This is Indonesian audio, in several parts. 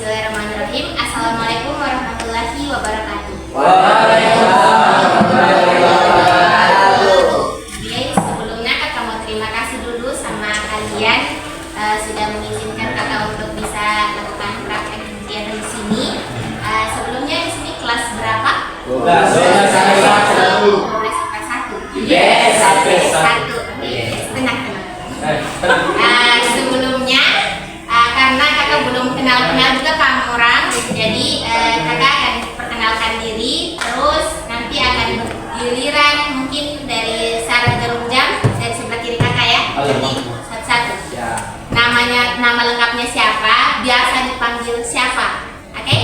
Bismillahirrahmanirrahim. Assalamualaikum warahmatullahi wabarakatuh. Waalaikumsalam warahmatullahi wabarakatuh. Oke, sebelumnya kakak mau terima kasih dulu sama kalian sudah mengizinkan kakak untuk bisa lakukan praktek kegiatan di sini. Sebelumnya di sini kelas berapa? 12 sampai 1. 12 sampai 1. Yes, sampai 1. Tenang. Sebelumnya karena kakak belum kenal juga kamu orang, jadi kakak akan perkenalkan diri, terus nanti akan bergiliran mungkin dari Sarah Jarum Jam dari sebelah kiri kakak ya. Jadi satu-satu. Nama lengkapnya siapa, biasa dipanggil siapa, oke?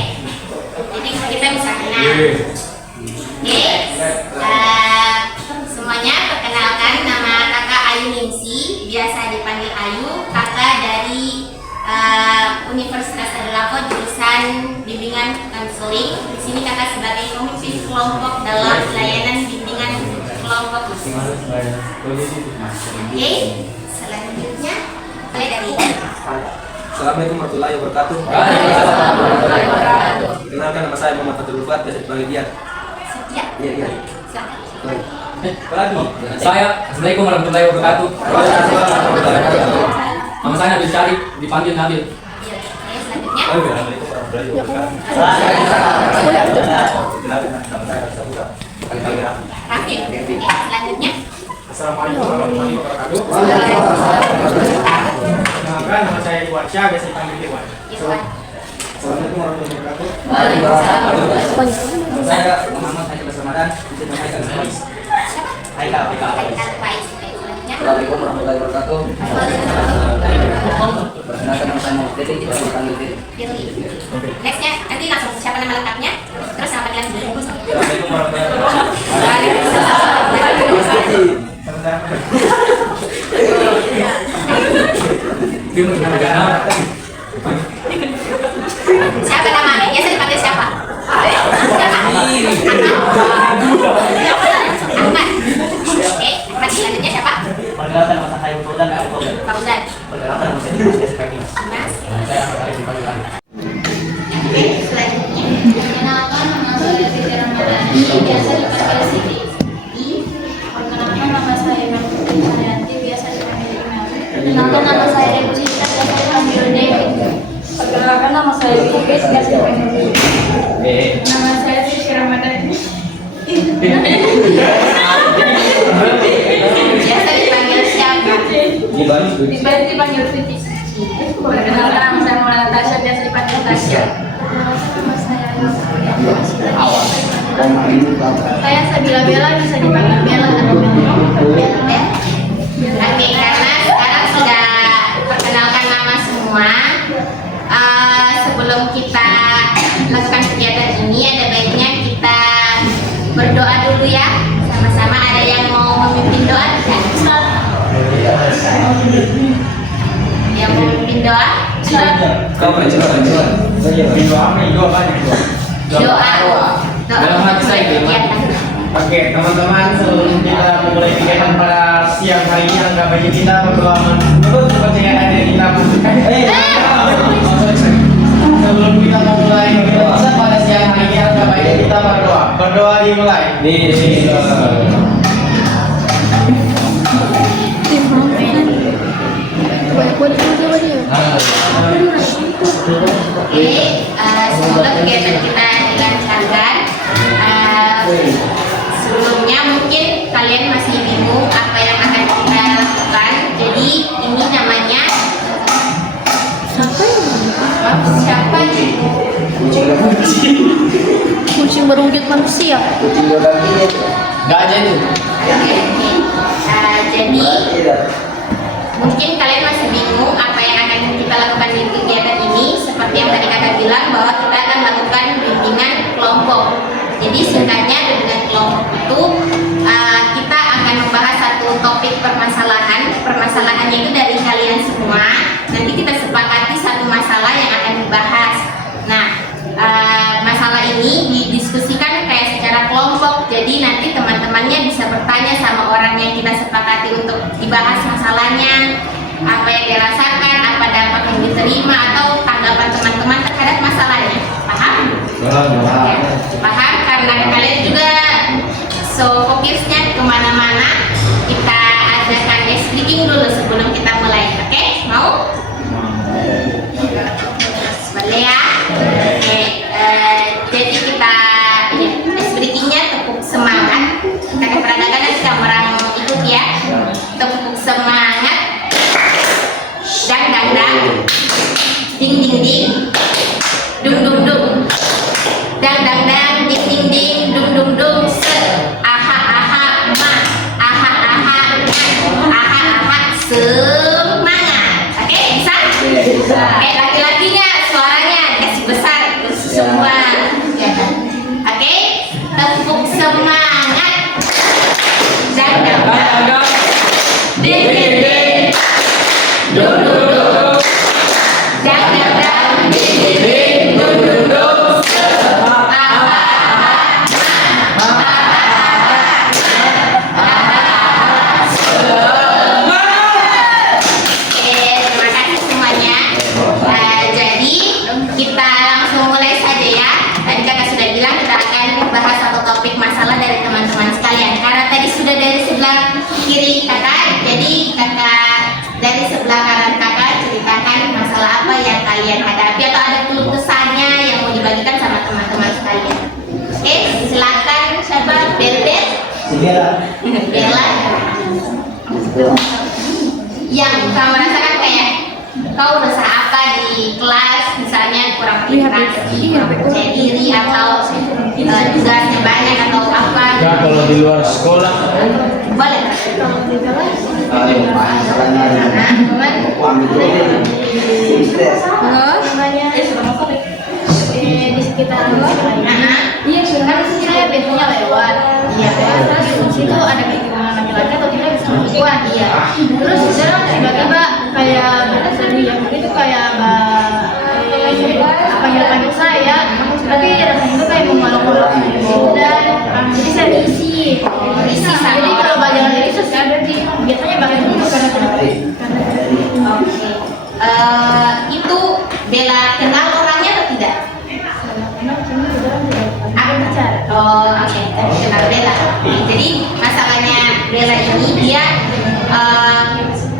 Jadi kita bisa kenal. Oke, semuanya perkenalkan, nama kakak Ayu Ningsi, biasa dipanggil Ayu, kakak dari Universitas Adelaide jurusan bimbingan konseling. Di sini kakak sebagai pemimpin kelompok dalam layanan bimbingan kelompok. Oke, selanjutnya mulai dari Assalamualaikum warahmatullahi wabarakatuh. Kenalkan, nama saya Muhammad Fathul Rufat, biasa dipanggil Dian. siap. Iya. Silakan. Apa lagi? Saya Assalamualaikum warahmatullahi wabarakatuh. Nama saya Nabil Syarif, dipanggil Nabil. Oke, selanjutnya Assalamualaikum warahmatullahi wabarakatuh. Kenalkan, nama saya Sabura. Panggil Raffi. Raffi. Oke, selanjutnya Assalamualaikum warahmatullahi wabarakatuh. Kenalkan, nama saya Ibu Arsya, biasa dipanggil Iwan. Irwan. Assalamualaikum warahmatullahi wabarakatuh. Nama saya Muhammad Haikal Ramadan, bisa dipanggil Faiz. Haikal. Haikal Faiz. Oke, selanjutnya Assalamualaikum warahmatullahi wabarakatuh. Perkenalkan, nama saya Muhammad Dede, kita dipanggil Dede. Billy. Nextnya nanti langsung siapa nama lengkapnya, terus nama panggilan dulu. Assalamualaikum warahmatullahi wabarakatuh. Siapa namanya? Biasa dipanggil siapa? Ahmad. Oke, Ahmad, selanjutnya siapa? Perkenalkan, nama saya Fauzan. Pak Udan. Perkenalkan, nama saya Dimas, biasa dipanggil Dimas. Mas. Saya Ahmad Arif, dipanggil Arif. Oke, selanjutnya. Perkenalkan, nama saya Siti Ramadhani, biasa dipanggil Siti. Perkenalkan, nama saya Martin Haryanti, biasa dipanggil Imel. Perkenalkan, nama saya Dewi Citra, biasa dipanggil David. Perkenalkan, nama saya Bukis, biasa dipanggil Bukis. Nama saya Siti Ramadhani. Biasa dipanggil siapa? Dipanggil Fitri. Perkenalkan, nama saya Maulana Tasya, biasa dipanggil Tasya. Perkenalkan, nama saya Saya Sabila Bella, bisa dipanggil Bella atau Bella. Oke, karena sekarang sudah perkenalkan nama semua, sebelum kita lakukan kegiatan ini ada baiknya kita berdoa dulu ya, sama-sama. Ada yang mau memimpin doa tidak? Yang mau memimpin doa? Doa banyak. Doa Dalam hati saya, kegiatan. Oke, teman-teman, sebelum kita memulai kegiatan pada siang hari ini, anggap aja kita berdoa menurut kepercayaan yang kita Sebelum kita memulai kegiatan pada siang hari ini, anggap aja kita berdoa. Berdoa dimulai. Oke, semoga kegiatan kita dilancarkan. Sebelumnya mungkin kalian masih bingung apa yang akan kita lakukan. Jadi ini namanya siapa nih? Kucing berwujud manusia. Gajah itu. Oke. Jadi mungkin kalian masih bingung apa yang akan kita lakukan di kegiatan ini. Seperti yang tadi kakak bilang bahwa kita akan melakukan bimbingan kelompok. Jadi singkatnya bimbingan kelompok itu kita akan membahas satu topik permasalahan. Permasalahannya itu dari kalian semua. Nanti kita sepakati satu masalah yang akan dibahas. Nah, masalah ini didiskusikan kayak secara kelompok. Jadi nanti teman-temannya bisa bertanya sama orang yang kita sepakati untuk dibahas masalahnya, apa yang dirasakan, apa dampak yang diterima, atau tanggapan teman-teman terhadap masalah housekeeping dulu sebelum kita mulai. Oke, mau? Boleh ya? Oke, jadi kita briefingnya tepuk semangat. Kita akan peragakan nanti kamu orang ikut ya. Tepuk semangat. Dang dang dang. Ding ding ding. Dung dung dung. Dang dang dang. Ding ding ding. Dung dung dung. Se. Aha aha ma. Aha aha ma. Aha aha semangat. Oke, bisa? Bisa. Oke, laki-lakinya suaranya kasih besar semua. Oke, tepuk semangat. Dan dapat. Ding ding ding. Dung dung dung. Dan dapat. Ding ding ding. Dung dung dung. Terima kasih semuanya. Jadi kita langsung mulai saja ya. Tadi kakak sudah bilang kita akan bahas satu topik masalah dari teman-teman sekalian. Karena tadi sudah dari sebelah kiri kakak, jadi kakak dari sebelah kanan kakak ceritakan masalah apa yang kalian hadapi atau ada keluh kesahnya yang mau dibagikan sama teman-teman sekalian. Oke, silakan siapa? Berber? Bella. Yang kamu rasakan kayak kau rasa apa di kelas, misalnya kurang konsentrasi, kurang percaya diri, atau tugasnya banyak atau apa? Ya, kalau di luar sekolah Boleh. Di sekitar iya kan saya biasanya lewat terus di situ ada lingkungan laki-laki atau tidak bisa perempuan iya terus sekarang tiba-tiba kayak yang begitu kayak panggil saya tapi rasanya itu kayak memalu-malu dan jadi saya diisi jadi kalau bagian dari itu saya berarti biasanya bagian itu karena Oke. Itu Bella kenal orangnya atau tidak? Aku bicara. Oh, oke. Kenal Bella. Jadi masalahnya Bella ini dia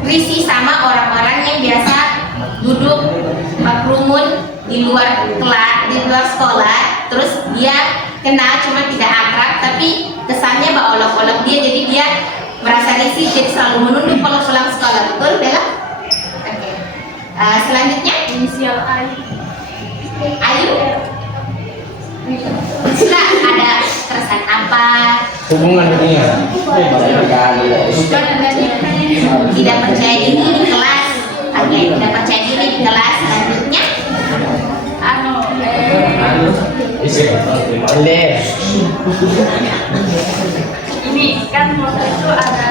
risih sama orang-orang yang biasa duduk berkerumun di luar kelas, di luar sekolah. Terus dia kenal cuma tidak akrab, tapi kesannya olok-olok dia. Jadi dia merasa risih, jadi selalu menunduk kalau pulang sekolah. Betul, Bella? Oke. Selanjutnya inisial Ayu. Sudah ada keresahan apa? hubungan dunia. Tidak percaya diri di kelas. Oke, tidak percaya diri di kelas. Selanjutnya Boleh. ini kan waktu itu ada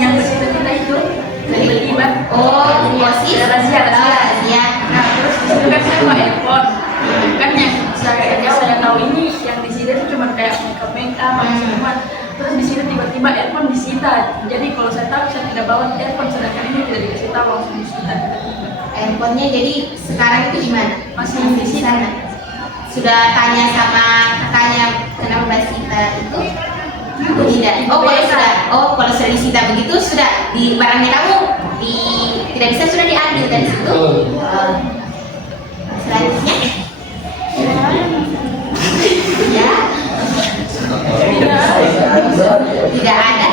yang kita itu tiba-tiba OSIS rahasia. Nah, Terus itu kan saya bawa handphone kan yang saya tahu ini yang di sini tuh cuma kayak make up terus di sini tiba-tiba handphone disita. Jadi kalau saya tahu saya tidak bawa handphone, sedangkan ini tidak dikasih tahu langsung disita. handphonenya jadi sekarang itu di mana? Masih di sana. Sudah tanya sama kakaknya kenapa disita itu? Tidak. Kalau sudah disita begitu sudah di barangnya kamu tidak bisa sudah diambil dari situ. Selanjutnya ya tidak ada.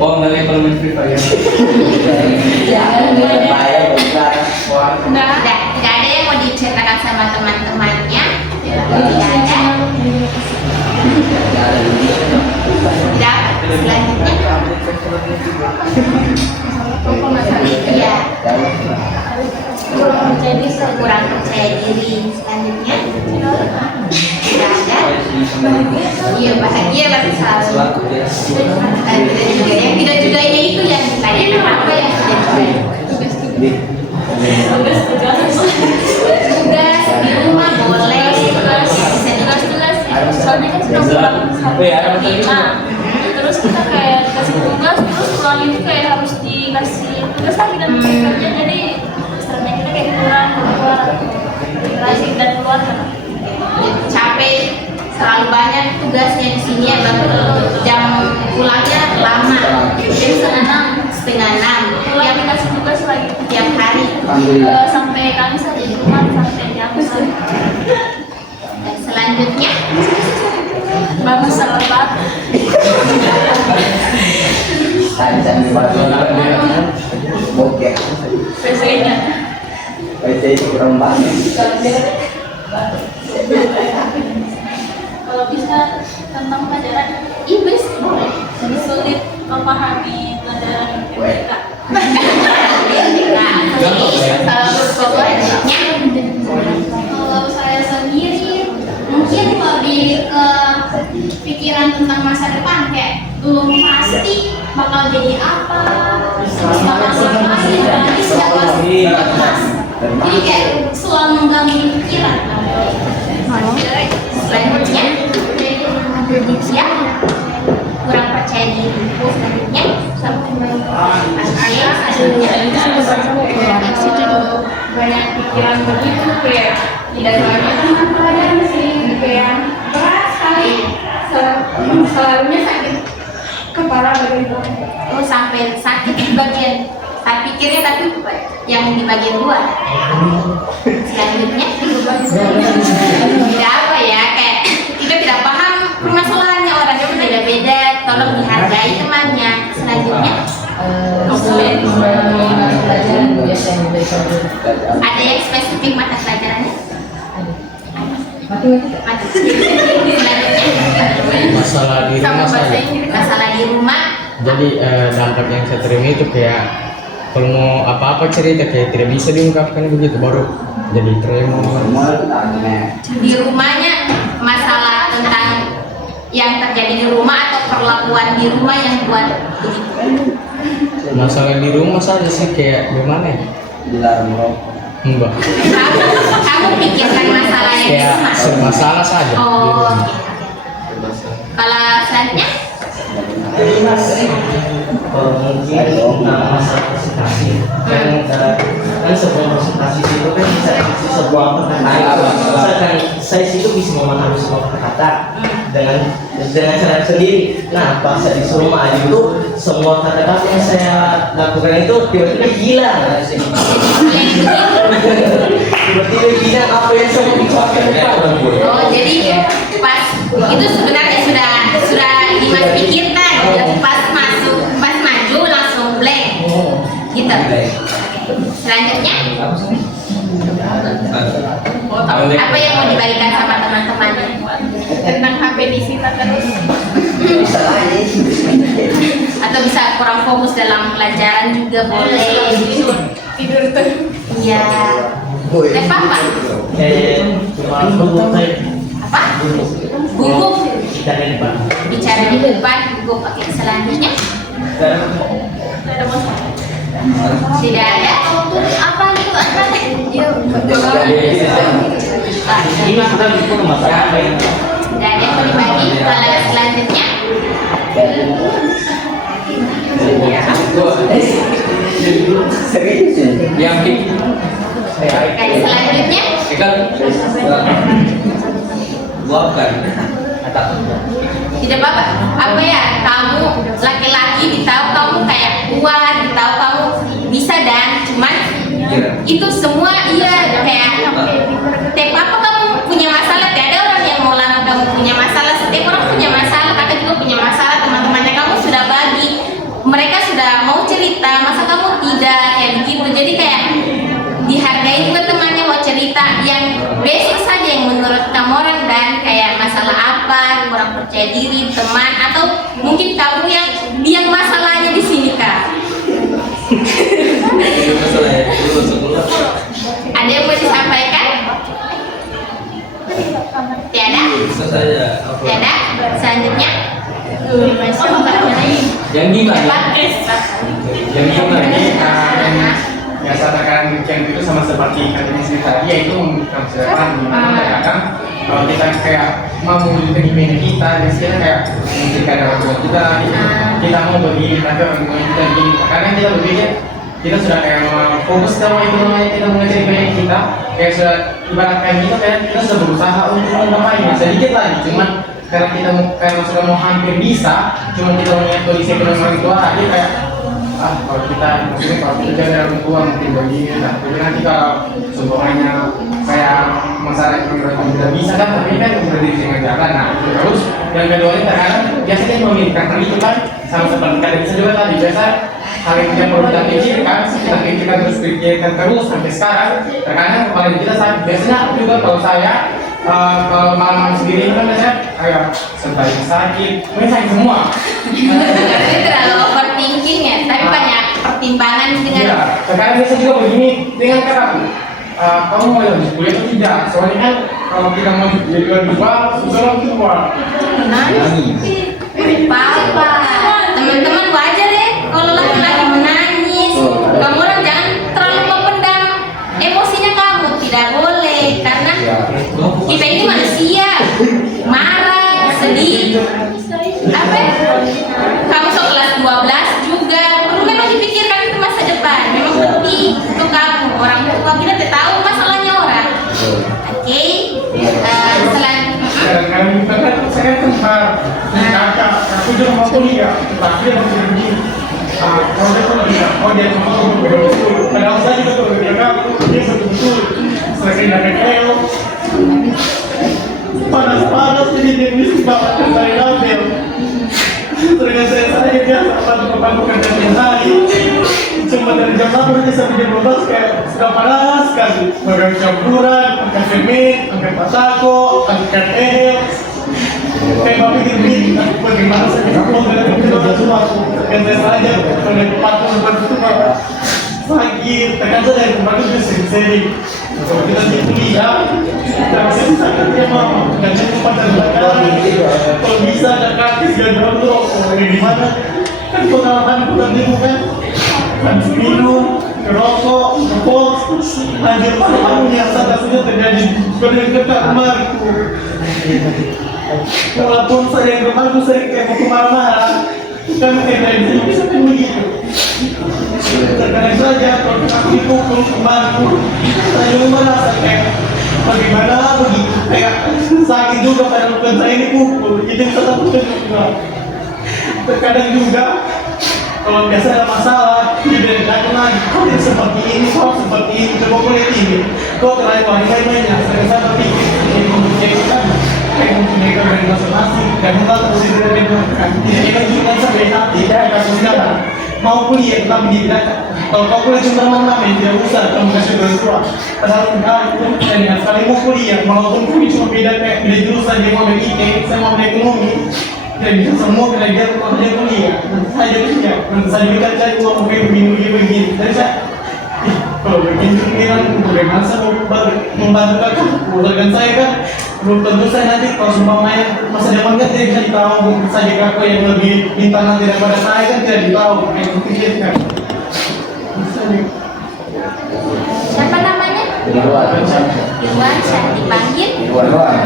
Oh, nggak main Free Fire. Tidak ada yang mau diceritakan sama teman-temannya. Tidak ada. Tidak. Selanjutnya iya kurang percaya diri. Selanjutnya tidak ada. Iya, bahagia tapi selalu. Dan tidak juga yang tidak juga ini itu yang ditanyakan apa yang tidak juga. Tugas di rumah boleh. Bisa tugas. Soalnya kan sudah pulang Apa ya? Ada lima. Terus kita kayak kasih tugas, terus pulang itu kayak harus dikasih tugas lagi dan kerja, jadi istilahnya kita kayak kurang keluar rajin dan keluar kan. Capek, terlalu banyak tugasnya di sini ya, jam pulangnya lama. Jam setengah Alhamdulillah. Sampai kami saja di rumah sampai jam satu. Dan selanjutnya Bagus sahabat. Saya bokeh. PC-nya. PC itu kurang banyak. Kalau bisa tentang pelajaran iblis lebih sulit memahami pelajaran MTK. Kalau saya sendiri mungkin lebih ke pikiran tentang masa depan, kayak belum pasti bakal jadi apa, terus bakal ngapain, nanti segala jadi kayak selalu mengganggu pikiran. selanjutnya ya kurang percaya diri. Selanjutnya Banyak pikiran begitu, kayak tidak banyak tentang pelajaran sih, kayak berat sekali, selalunya sakit kepala begitu. oh sampai sakit di bagian tak pikirnya tapi yang di bagian luar. Selanjutnya tidak apa ya, kayak kita tidak paham permasalahannya, orangnya berbeda-beda, tolong dihargai temannya. Selanjutnya ada yang spesifik mata pelajarannya? Selanjutnya Masalah di sama rumah bahasa saja. Inggris, masalah di rumah. Jadi dampak yang saya terima itu kayak kalau mau apa-apa cerita kayak tidak bisa diungkapkan begitu, baru jadi tremor. Di rumahnya masalah tentang yang terjadi di rumah atau perlakuan di rumah yang buat begitu. Masalah di rumah saja sih, kayak gimana ya? Dilarang merokok. Enggak, Kamu pikirkan masalah yang di kayak rumah. masalah saja di Oh, rumah. gitu. Kalau selanjutnya Kalau mungkin masalah presentasi kan sebuah presentasi itu kan bisa isi sebuah perkataan. Misalkan saya itu bisa memahami sebuah kata dengan cara sendiri. Nah, pas saya disuruh maju itu semua kata-kata yang saya lakukan itu tiba-tiba hilang. Tiba-tiba hilang apa yang saya ucapkan depan. oh jadi pas itu sebenarnya sudah Dimas pikirkan, pas maju langsung blank gitu. Selanjutnya apa yang mau dibagikan sama teman-temannya? Tentang HP disita terus. Bisa lagi. Atau bisa kurang fokus dalam pelajaran juga boleh. Tidur terus. Iya. Apa apa? Cuma gugup Apa? Gugup. kita kan Pak. Bicara di depan gugup. Oke, selanjutnya tidak ada. Apa gitu kan? Ini kita itu masalah apa ya? Tidak ada yang mau dibagi. Kalau selanjutnya Serius ini. Yang kayak selanjutnya ikan bukan tidak apa-apa. Apa ya, kamu laki-laki ditahu kamu kayak kuat, ditahu kamu bisa, dan cuman itu semua iya kayak tiap apa kamu punya masalah, tidak ada orang yang mau larang kamu punya masalah. Setiap orang punya masalah, kakak juga punya masalah, teman-temannya kamu sudah bagi, mereka sudah mau cerita, masa kamu tidak kayak begitu. Jadi kayak dihargai juga temannya mau cerita yang basic saja yang menurut kamu orang, dan kayak masalah apa, kurang percaya diri teman, atau mungkin kamu yang masalahnya di sini kak. Ada yang mau disampaikan? Tiada? Tiada? Selanjutnya? yang gimana? Yang gimana? Yang saya katakan yang itu sama seperti kalian sendiri tadi, yaitu mempersiapkan gimana kadang kalau kita kayak mau mewujudkan impian kita, biasanya kayak mungkin ada orang tua kita gitu. Kita mau begini tapi orang tua kita begini, kadang kita berpikir kita sudah kayak fokus sama itu namanya kita mengejar impian kita, kayak sudah ibaratkan gitu, kayak kita sudah berusaha untuk menggapai sedikit lagi, cuman karena kita mau, karena sudah mau hampir bisa, cuma kita mengingat kondisi ekonomi orang tua, jadi kayak kalau kita maksudnya kalau kita ada orang tua mungkin begini, nah tapi nanti kalau semuanya kayak masalah ekonomi tidak bisa kan, tapi kan udah di tengah jalan. Nah terus yang kedua ini terkadang biasanya memiliki hal itu kan sama seperti kata bisa juga tadi biasa hal yang tidak perlu kita pikirkan, kita terus pikirkan terus sampai sekarang. Terkadang kepala kita sakit. Biasanya juga kalau saya kalau malam sendiri kan biasanya kayak sebaik sakit, mungkin sakit semua. Itu terlalu overthinking ya, tapi banyak pertimbangan dengan Iya, sekarang biasa juga begini dengan kata kamu mau lanjut kuliah atau tidak? Soalnya kan kalau kita mau jadi dua, susah keluar. Papa. Teman-teman wajar ya kalau laki-laki menangis. Kamu orang jangan terlalu memendam emosinya kamu, tidak boleh karena kita ini manusia, marah, sedih. Apa? Kamu kelas 12 juga perlu memang dipikirkan itu masa depan. Memang penting untuk kamu. Orang tua kita tidak tahu masalahnya orang. Oke. Kadang-kadang kita kan saya tempat kakak, aku juga mau kuliah, tapi dia masih begini. Kalau dia kuliah, dia mau betul. Padahal saya juga tuh dia betul. Selesai dari keo. Panas-panas jadi dia bisa banget dari ngambil. Ternyata saya biasa bantu kerja yang hari. Cuma dari jam 8 sampai jam 12 kayak sudah panas sekali. Bagian campuran, angkat semen, angkat batako, angkat kayak bapak pikir bagaimana saya bisa pulang dari kerja semua. Yang saya saja oleh patung seperti itu sakit. Tekan saya dari kemarin juga sering-sering. Kalau kita di kuliah, kita bisa kerja mau, dan itu pada belakang. Kalau bisa ada kaki sudah dulu, gimana? Kan pengalaman bukan itu kan, habis minum, ngerokok, ngepot, lanjut malam yang satu-satunya terjadi dekat rumahku. Walaupun saya yang rumahku sering kayak mau marah-marah, kami tidak bisa begitu. Terkadang saja kalau aku dipukul kemarin, saya merasa kayak bagaimana begitu, kayak sakit juga pada bukan saya dipukul, jadi saya takutkan juga. Terkadang juga kalau biasa ada masalah, tidak datang lagi, kok tidak seperti ini, kok seperti ini, coba boleh ini, kok terlalu banyak-banyaknya, saya berpikir, ini membuktikan kayak mempunyai keadaan masing-masing, dan mengatur positif dan tidak juga sampai nanti, tidak akan sekarang. Mau kuliah tapi tidak. Kalau kau kuliah cuma main tidak usah kamu kasih orang tua. Padahal aku dan sekali mau kuliah, walaupun kuliah cuma beda jurusan, dia mau ambil IT, saya mau ambil ekonomi. Dan bisa semua belajar kalau dia kuliah. Nanti saya kuliah, nanti saya juga cari uang mau begini. Jadi saya, kalau begini kan bagaimana saya membantu kakak, keluarga saya kan. Belum tentu saya nanti kalau seumpamanya masa depan kan dia bisa ditahu saja kakak yang lebih bintang daripada saya kan tidak ditahu yang pikirkan. siapa namanya? Irwansyah dipanggil Irwan.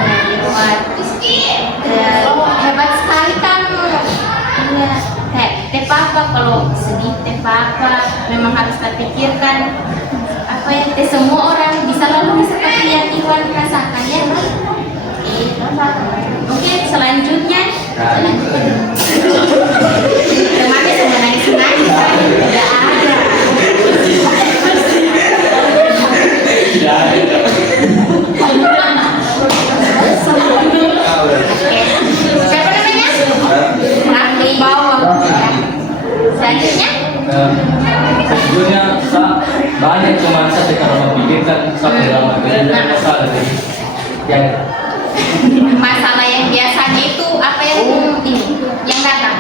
Hebat sekali kamu. Iya. Teh papa kalau sedih teh papa memang harus terpikirkan apa yang semua orang bisa lalui seperti yang Irwan rasakan ya. Oke, selanjutnya temannya semua nangis-nangis tidak ada. Siapa namanya? Rafli bawah. Selanjutnya Sejujurnya banyak cuma saya kalau memikirkan satu drama masalah yang masalah yang biasanya itu apa yang ini yang datang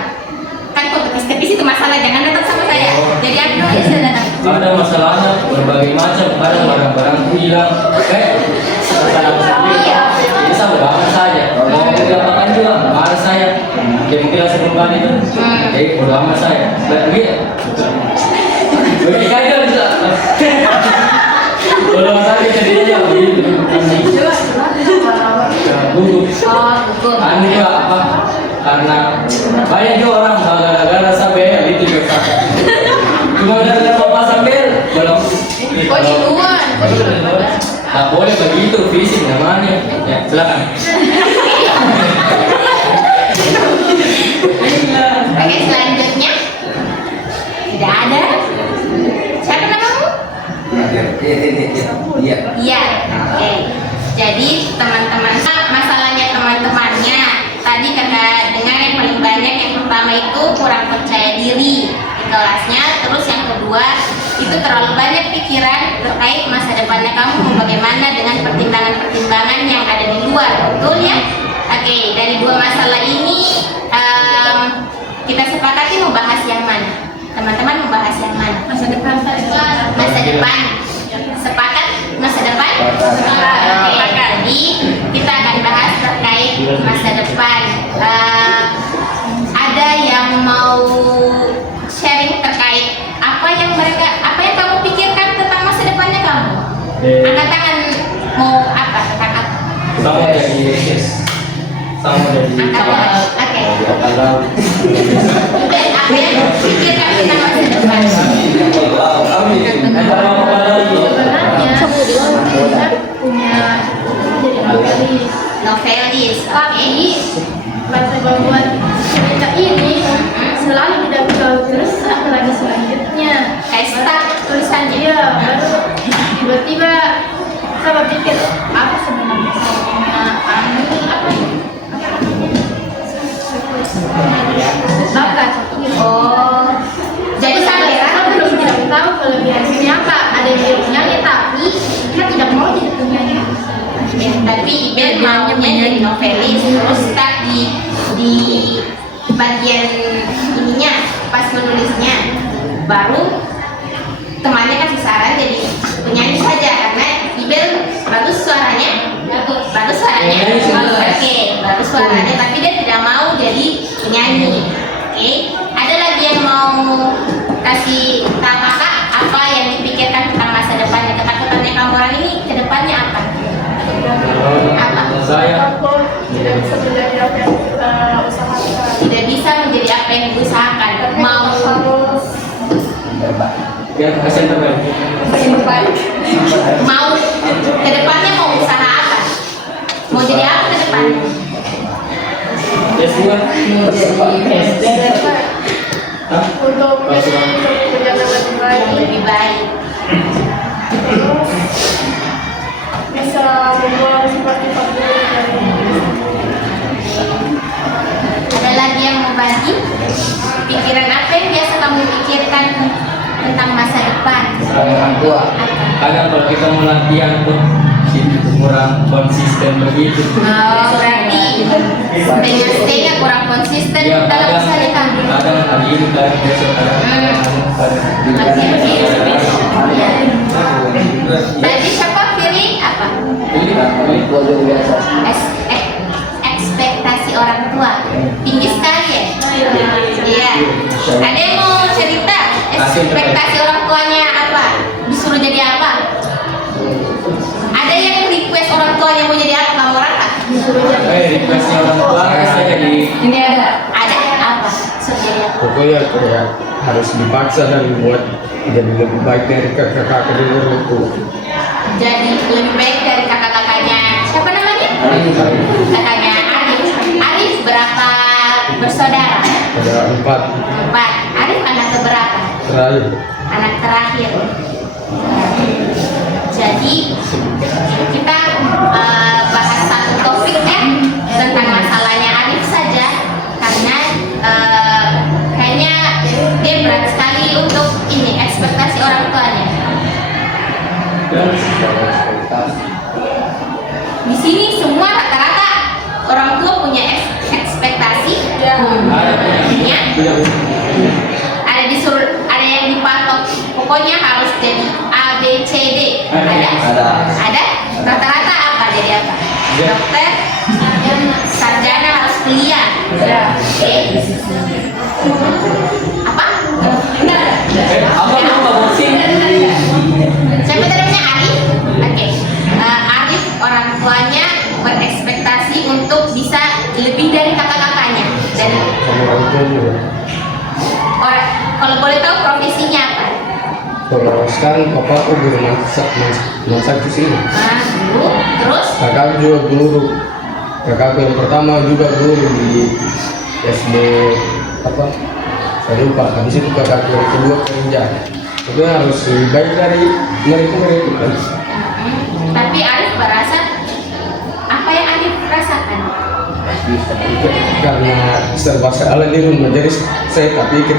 kan kompetisi itu masalah jangan datang sama saya jadi aku bisa datang ada masalahnya berbagai macam, kadang barang-barang hilang kayak salah sendiri jadi sama banget saja mau digapakan juga marah saya dia mungkin langsung berubah itu jadi bodo amat saya begitu oke kaya bisa bodo amat saja jadinya begitu gugup anu juga apa karena banyak juga orang gara-gara sampai itu juga cuma gara-gara mau pasang bel belum oh di luar nggak boleh begitu fisik namanya ya silakan oke selanjutnya tidak ada Iya. Iya, oke. Jadi teman-teman, masalahnya teman-temannya tadi kakak dengar yang paling banyak yang pertama itu kurang percaya diri di kelasnya, terus yang kedua itu terlalu banyak pikiran terkait masa depannya kamu mau bagaimana dengan pertimbangan-pertimbangan yang ada di luar, betul ya? Oke, dari dua masalah ini kita sepakati mau bahas yang mana? Teman-teman mau bahas yang mana? Masa depan. Masa depan. Sepakat masa depan? Oke, jadi kita akan bahas terkait masa depan. Ada yang mau sharing terkait apa yang kamu pikirkan tentang masa depannya kamu? Angkat tangan, mau apa? Tentang apa? Sama dari Angkat tangan. Oke. Apa yang kamu pikirkan tentang masa depan? Sebenarnya kita punya jadi novelis. Novelis, oke. Tapi masa membuat cerita ini selalu tidak tahu terus apalagi selanjutnya. Kayak start tulisannya. Iya, baru tiba-tiba saya berpikir apa sebenarnya saya punya bakat. Oh, jadi Saya belum tidak tahu kelebihannya apa. Ada yang punya tapi dia tidak mau jadi penyanyi. ya, tapi Ibel maunya jadi novelis, terus start di bagian ininya pas menulisnya, baru temannya kasih saran jadi penyanyi saja karena Ibel bagus suaranya, bagus suaranya, oke, bagus suaranya, tapi dia tidak mau jadi penyanyi. Oke, ada lagi yang mau kasih tahu kakak apa yang dipikirkan tentang masa depannya, ketakutannya kamu orang ini ke depannya apa? Apa? Saya Tidak bisa menjadi apa yang kita usahakan. Tidak bisa menjadi apa yang diusahakan, mau yang pasien terbaik. mau ke depannya mau usaha apa? Mau jadi apa ke depannya? S2. Hah? Untuk menjadi lebih baik, Lebih baik. terus bisa membuat sifat-sifat buruk dari Ada lagi yang mau bagi? Pikiran apa yang biasa kamu pikirkan tentang masa depan? Orang tua. Kadang kalau kita mau latihan tuh kurang konsisten begitu. Oh, berarti dengan stay-nya kurang konsisten Ya, dalam usaha kamu. kadang hari ini kadang besok kadang. Tadi siapa pilih apa? Orang tua juga biasa. Ekspektasi orang tua tinggi sekali ya? Iya. Ada yang mau cerita? Ekspektasi orang tuanya apa? Disuruh jadi apa? Ada yang request orang tuanya mau jadi apa? Kamu orang tak? Requestnya orang tua saya jadi Ini ada. Ada apa? Suruh jadi apa? Pokoknya kayak harus dipaksa dan buat jadi lebih baik dari kakak-kakak di orang tua. Jadi lebih baik dari kakak-kakaknya. Siapa namanya? Kakaknya Arif. Arif berapa bersaudara? Ada 4 Empat. Arif anak keberapa? terakhir. Anak terakhir. Jadi kita bahas satu topik ya tentang masalahnya Arif saja karena kayaknya dia berat sekali untuk ini ekspektasi orang tuanya. Di sini semua rata-rata orang tua punya ekspektasi. Punya. Ada disuruh, ada yang dipatok. Pokoknya harus jadi A, B, C, D. Ada. Rata-rata apa jadi apa? Dokter, sarjana harus kuliah. Oke. Apa? apa nama boxing? Siapa namanya Arif? Oke. Arif orang tuanya berekspektasi untuk bisa lebih dari kakak-kakaknya. Dan Sama orang tua juga. kalau boleh tahu profesinya apa? Kalau sekarang bapakku guru masak di sini. Guru. Terus? Kakak juga guru. Kakakku yang pertama juga guru di SD apa? Saya lupa. Habis itu kakakku yang kedua kerja. Tapi harus lebih baik dari mereka. Tapi Arif merasa apa yang Arif rasakan? Karena serba salah di rumah, jadi saya tak pikir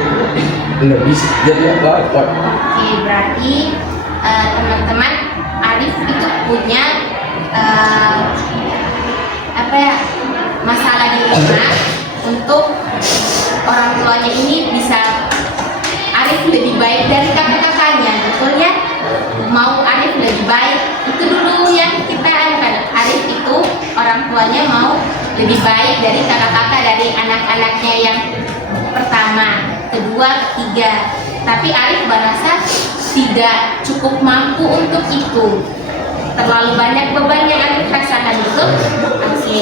nggak bisa jadi apa-apa. Oke, berarti teman-teman, Arif itu punya masalah di rumah untuk orang tuanya ini bisa Arif lebih baik dari kakak-kakaknya, betul ya? Mau Arif lebih baik itu dulu yang kita anukan. Arif itu orang tuanya mau lebih baik dari kakak-kakak, dari anak-anaknya yang pertama, kedua, ketiga. Tapi Arif merasa tidak cukup mampu untuk itu. Terlalu banyak beban yang Arif rasakan itu. Oke.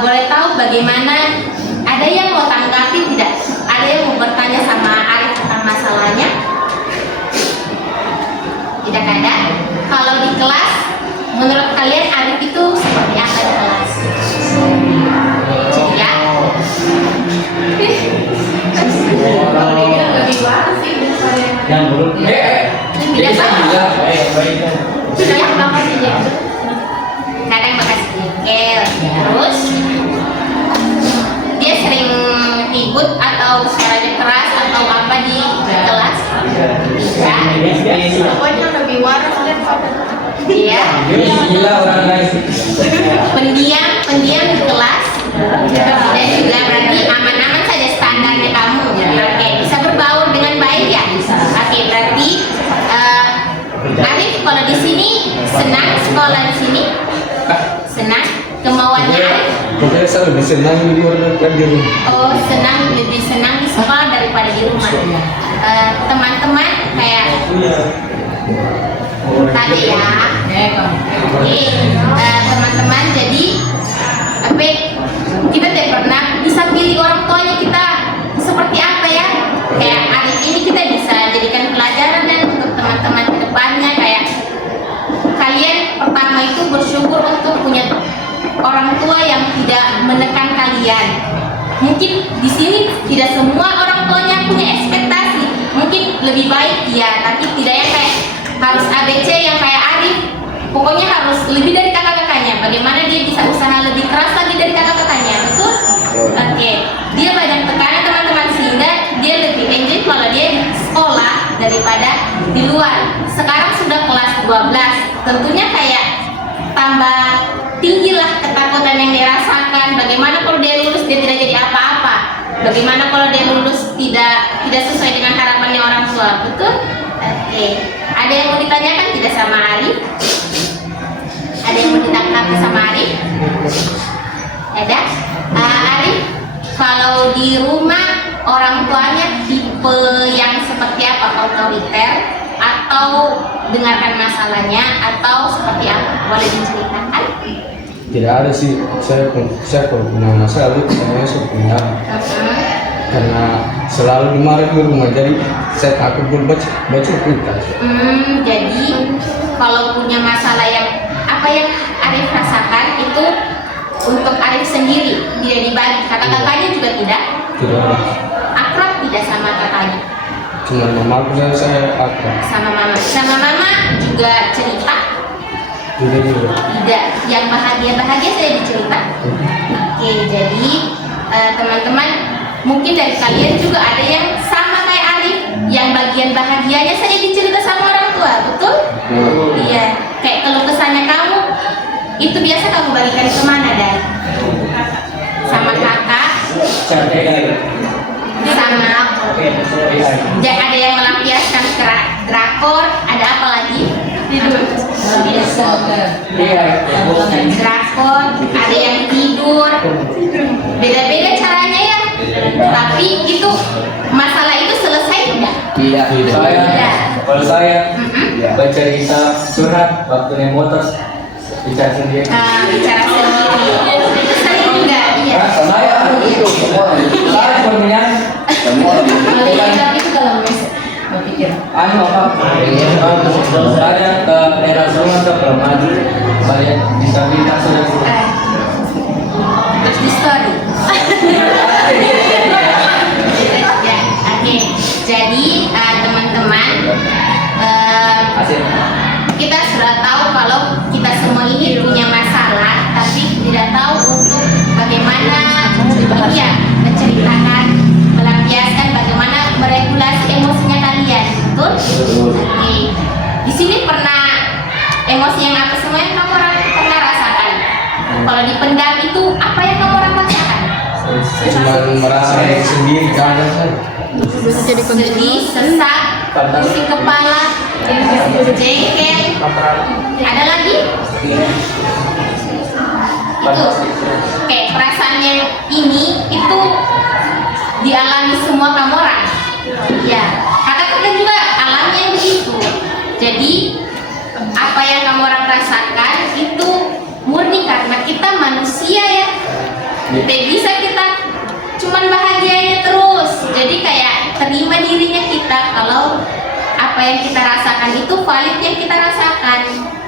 Boleh tahu bagaimana? Ada yang mau tanggapi tidak? Ada yang mau bertanya sama Arif tentang masalahnya? Tidak ada. Kalau di kelas, menurut kalian Arif itu seperti apa di kelas? Ya. Kalau dia bilang lebih waras sih daripada Yang belum. Jadi saya bilang baik. sudah banget sih dia. Kadang bekas jengkel. Terus dia sering ribut atau suaranya keras atau apa di kelas? Bisa. Pokoknya lebih waras daripada. Iya. Gila orang lain. Pendiam di kelas. Dan juga berarti aman-aman saja standarnya kamu. Oke, bisa berbaur dengan baik ya. Oke, berarti Arif kalau di sini senang sekolah di sini, senang kemauannya Arif. Pokoknya saya lebih senang di luar daripada di rumah. Oh, lebih senang di sekolah daripada di rumah. Teman-teman kayak tadi ya. Oke, teman-teman, jadi kita tidak pernah bisa pilih orang tuanya kita seperti apa ya. Kayak Arif ini kita bisa jadikan pelajaran dan untuk teman-teman ke depannya, kayak kalian pertama itu bersyukur untuk punya orang tua yang tidak menekan kalian. Mungkin di sini tidak semua orang tuanya punya ekspektasi, mungkin lebih baik ya, tapi tidak yang kayak harus ABC yang kayak Arif. Pokoknya harus lebih dari kakak-kakaknya. Bagaimana dia bisa usaha lebih keras lagi dari kakak-kakaknya, betul? Oke. Dia banyak tekanan teman-teman sehingga dia lebih enjoy kalau dia di sekolah daripada di luar. Sekarang sudah kelas 12, tentunya kayak tambah tinggi lah ketakutan yang dia rasakan. Bagaimana kalau dia lulus dia tidak jadi apa-apa? Bagaimana kalau dia lulus tidak sesuai dengan harapannya orang tua, betul? Oke. Ada yang mau ditanyakan tidak sama Arif? Ada yang mau ditanggapi sama Arif? Ada? Arif, kalau di rumah orang tuanya tipe yang seperti apa? Otoriter atau dengarkan masalahnya atau seperti apa? Boleh diceritakan? Tidak ada sih, saya kalau punya masalah itu saya punya. Karena selalu dimarahin di rumah, jadi saya takut berbaca berita. Jadi kalau punya masalah yang apa yang Arif rasakan itu untuk Arif sendiri, tidak dibagi. Kakak-kakaknya juga tidak? Tidak. Akrab tidak sama kakaknya? Cuma mamaku saya akrab. Sama mama juga cerita? Tidak juga. Tidak. Yang bahagia saya dicerita? Oke, jadi teman-teman, mungkin dari kalian juga ada yang sama kayak Arif, yang bagian bahagianya saya dicerita sama orang tua, betul? Iya. Kayak kalau kesannya kamu itu biasa kamu bagikan kemana, Dan? Sama kakak? Sama ada yang melampiaskan drakor, ada apa lagi? Drakor, ada yang tidur. Beda-beda caranya ya. Tapi itu masalah itu selesai tidak? Tidak. Kalau saya baca kisah curhat waktu naik motor bicara sendiri. Bicara sendiri. Itu saya juga, iya. Saya itu semua. Saya punya Semua. Tapi itu kalau berpikir. apa? Saya ke daerah Sumatera Permaju, saya disabilitas sudah. Terus di story. Ya, oke. Jadi teman-teman Asik. kita sudah tahu kalau kita semua ini punya masalah, tapi tidak tahu untuk bagaimana menceritakan, melampiaskan bagaimana meregulasi emosinya kalian, betul? Oke. Di sini pernah emosi yang apa semua yang kamu pernah rasakan? Kalau dipendam itu apa yang kamu rasakan? Cuma merasa sendiri keadaan saya. Sedih, sesak, pusing kepala, jengkel. Ada lagi? Itu kayak perasaannya ini itu dialami semua kamu orang. Ya, kakak kan juga alami yang begitu. Jadi apa yang kamu orang rasakan itu murni karena kita manusia ya. Tidak bisa kita cuman bahagianya terus. Jadi kayak terima dirinya kita kalau apa yang kita rasakan itu valid yang kita rasakan.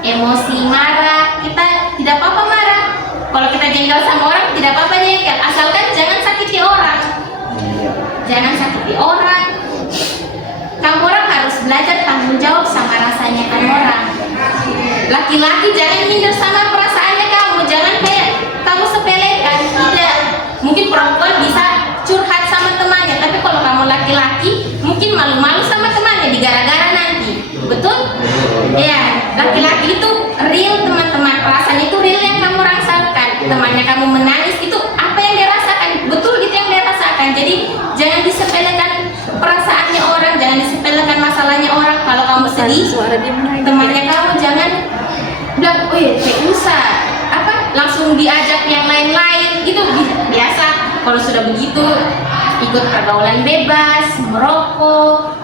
Emosi, marah, kita tidak apa-apa marah. Kalau kita jengkel sama orang tidak apa-apa jengkel, asalkan jangan sakiti orang. Jangan sakiti orang. Kamu orang harus belajar tanggung jawab sama rasanya kamu orang. Laki-laki jangan minder sama perasaannya kamu, jangan kayak kamu sepelekan. Tidak, mungkin perempuan bisa curhat sama temannya, tapi kalau kamu laki-laki mungkin malu-malu sama temannya digara-gara nanti, betul? Ya, laki-laki itu real teman-teman, perasaan itu real yang kamu rasakan. Temannya kamu menangis itu apa yang dia rasakan, betul itu yang dia rasakan. Jadi jangan disepelekan perasaannya orang, jangan disepelekan masalahnya orang. Kalau kamu sedih, temannya kamu jangan bilang, oh ya kayak usah apa langsung diajak yang lain-lain itu biasa. Kalau sudah begitu ikut pergaulan bebas, merokok,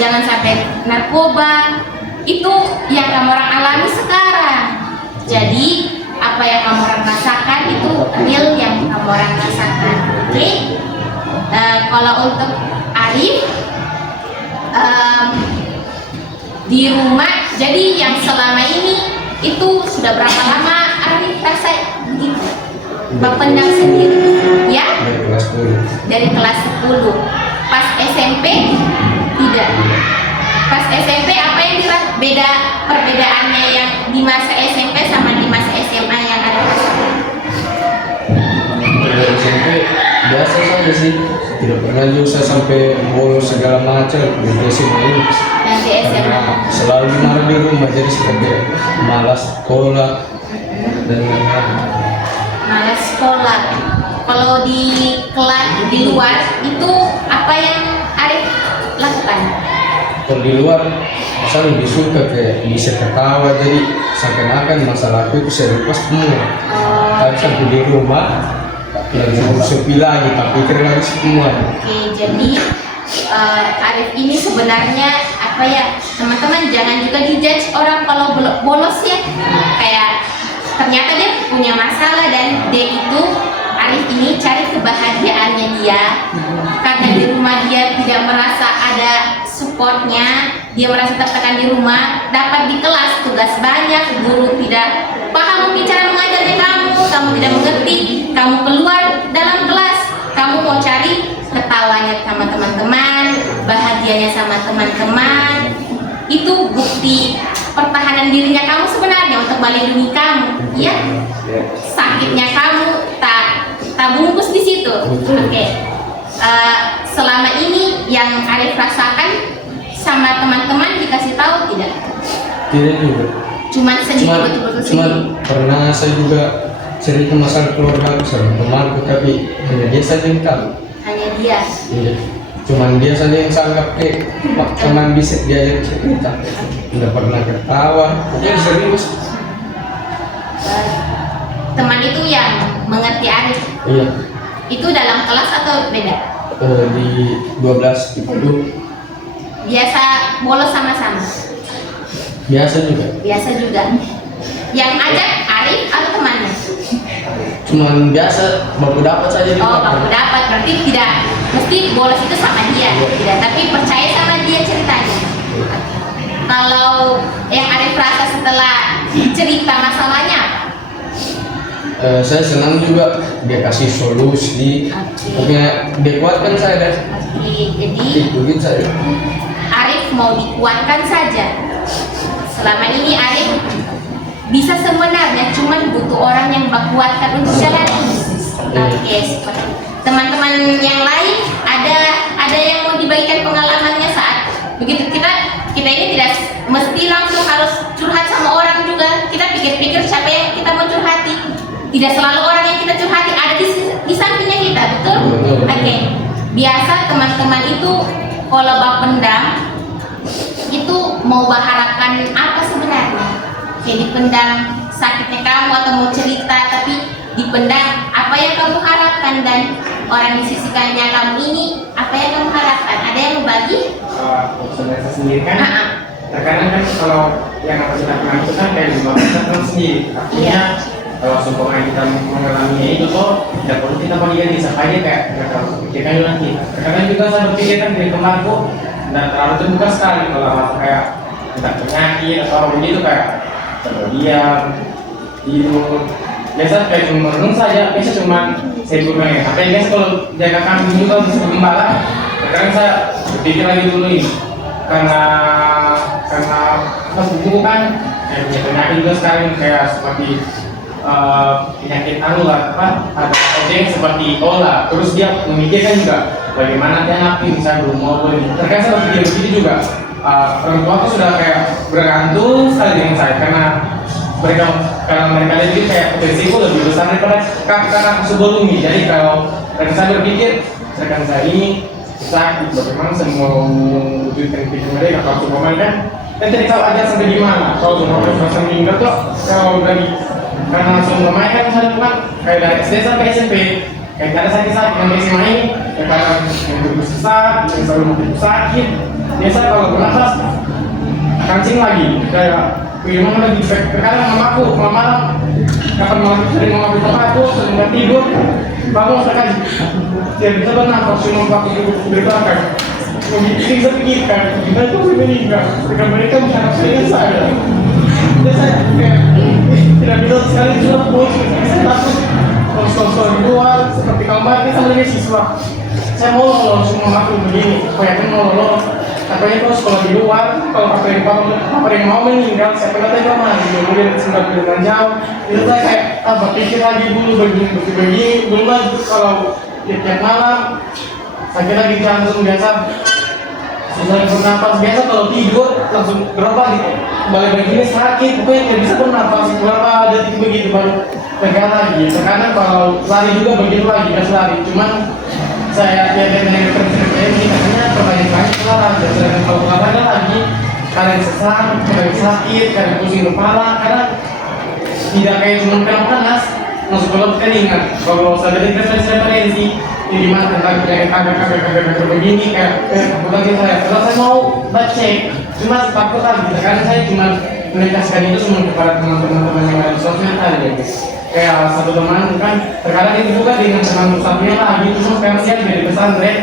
jangan sampai narkoba, itu yang kamu orang alami sekarang. Jadi apa yang kamu orang rasakan itu real yang kamu orang rasakan. Oke? Kalau untuk Arif di rumah, jadi yang selama ini itu sudah berapa lama Arif rasa begitu? Bapendam sendiri, ya? Dari kelas 10. Pas SMP tidak. Pas SMP apa yang beda perbedaannya yang di masa SMP sama di masa SMA yang ada rasakan? Dari SMP biasa saja sih, tidak pernah juga sampai bolos segala macam di SMA ini. Yang di SMA Karena selalu dimarahi di rumah, jadi seperti malas sekolah dan lain-lain. malas sekolah. Kalau di kelas di luar itu apa yang Arif lakukan? Kalau di luar, saya lebih suka kayak bisa ketawa, jadi seakan-akan masalahku itu saya lepas semua. Tapi sampai di rumah, lagi sepi lagi, tapi pikir lagi semua. Oke, jadi Arif ini sebenarnya apa ya, teman-teman jangan juga dijudge orang kalau bolos ya. Kayak ternyata dia punya masalah dan dia itu Arif ini cari kebahagiaannya dia karena di rumah dia tidak merasa ada supportnya, dia merasa tertekan di rumah, dapat di kelas tugas banyak, guru tidak paham mungkin cara mengajarnya kamu tidak mengerti, kamu keluar dalam kelas, kamu mau cari ketawanya sama teman-teman, bahagianya sama teman-teman, itu bukti pertahanan dirinya kamu sebenarnya untuk melindungi kamu, ya. Sakitnya kamu tak bungkus di situ. Oke. Selama ini yang Arif rasakan sama teman-teman dikasih tahu tidak? Tidak juga. Cuman sendiri betul-betul Cuman sendiri. pernah saya juga cerita masalah keluarga aku sama temanku, tapi hanya dia saja yang tahu. Hanya dia. Iya. Cuman dia saja yang sanggap kayak teman bisa diajak cerita. Tidak pernah ketawa, pokoknya serius. Teman itu yang mengerti Arif. Iya. Itu dalam kelas atau beda? Di 12 itu Biasa bolos sama-sama. biasa juga. Biasa juga. Yang ajak Arif atau temannya? Cuman biasa baru dapat saja di Oh, belakang. kamu dapat, berarti tidak mesti bolos itu sama dia, tidak, tapi percaya sama dia ceritanya. Kalau yang Arif rasa setelah cerita masalahnya apa? Saya senang juga dia kasih solusi. Pokoknya dia kuatkan saya deh. Oke, jadi Ikutin saya. Arif mau dikuatkan saja. Selama ini Arif bisa sebenarnya, cuman butuh orang yang kuatkan untuk jalan. Oke, seperti teman-teman yang lain ada yang mau dibagikan pengalamannya saat begitu kita ini tidak mesti langsung harus curhat sama orang juga. Kita pikir-pikir siapa yang kita mau curhati. Tidak selalu orang yang kita curhati ada di sampingnya kita, betul? Oke. Biasa teman-teman itu kalau pendam itu mau berharapkan apa sebenarnya? Kayak dipendam sakitnya kamu atau mau cerita, tapi dipendam apa yang kamu harapkan, dan orang di sisi kanannya kamu ini apa yang kamu harapkan? Ada yang mau bagi? Saudara sendiri kan, terkadang kan kalau yang apa kita kenal itu kan kayak lima kita sendiri. Artinya kalau seumpama kita mengalaminya itu tuh tidak perlu kita diganti sampai kayak nggak terlalu pikirkan juga nanti. Terkadang juga saya berpikir kan dari temanku nggak terlalu terbuka sekali kalau kayak tidak penyakit atau apa begitu, kayak terdiam, tidur. Biasa kayak cuma merenung saja, biasa cuma saya bilang ya. Tapi biasa kalau jaga kambing juga untuk gembala, terkadang saya berpikir lagi dulu ini karena pas buku kan punya penyakit juga sekarang kayak seperti penyakit anu lah, ada objek seperti olah, terus dia memikirkan juga bagaimana dia napi misalnya belum mau boleh. Terkadang saya berpikir begitu juga. Orang tua tuh sudah kayak bergantung sekali dengan saya karena mereka jadi kayak resiko lebih besar daripada kakak sebelumnya. Jadi kalau saya berpikir misalkan saya ini sakit, bagaimana saya mau wujudkan pikiran mereka kalau semua kan tidak tahu aja sampai di mana. Kalau semua sudah meninggal tuh kalau dari karena semua main kan misalnya kan kayak dari SD sampai SMP kayak ada sakit-sakit yang biasa main kayak kadang yang begitu sesat, yang selalu begitu sakit. Biasa kalau bernafas kancing lagi kayak gimana lagi terkadang mama kapan malam sering mama aku sering tidur bangun sekali tidak bisa bernafas cuma waktu duduk di belakang memikirkan saya pikirkan gimana itu meninggal ketika mereka menghadap dengan saya. Jadi saya kayak tidak bisa sekali juga saya takut kos-kosan di luar seperti kamar ini sama dengan siswa. Saya mau lolos semua waktu begini supaya kan mau lolos. Katanya kalau sekolah di luar, kalau apa yang mau meninggal, saya pernah tanya mana, kemudian sempat dengan jauh. Itu saya kayak berpikir lagi dulu begini, belum lagi kalau tiap malam sakit lagi jantung biasa. Susah bernapas biasa kalau tidur langsung berapa gitu balik begini sakit, pokoknya tidak bisa bernapas berapa detik begitu baru pegang lagi. Terkadang kalau lari juga begitu lagi pas lari, cuman saya lihat dengan kerja ini katanya perbanyak olahraga. Sedangkan kalau olahraga lagi kalian sesak, kalian sakit, kalian pusing kepala karena tidak kayak cuma kena panas masuk ke laut kan ingat kalau saya dari referensi di mana tentang kaget begini kayak lagi saya mau cek cuma takut lagi karena saya cuma menegaskan itu semua kepada teman-teman yang ada di sosmed tadi kayak satu teman kan terkadang itu juga dengan teman satunya lagi itu semua sekarang dia dari pesantren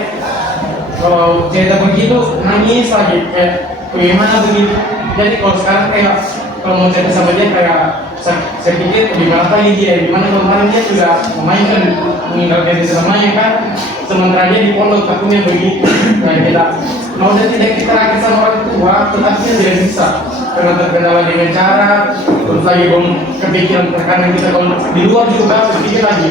kalau cerita begitu nangis lagi kayak bagaimana begitu. Jadi kalau sekarang kayak kalau mau cerita sama dia kayak saya pikir di mana lagi dia, di mana kemarin dia sudah memainkan meninggalkan selamanya kan, sementara dia di pondok takutnya begitu. Kayak kita mau dan tidak kita lagi sama orang tua, tetapi tidak bisa karena terkendala dengan cara, terus lagi belum kepikiran terkadang kita kalau di luar juga berpikir lagi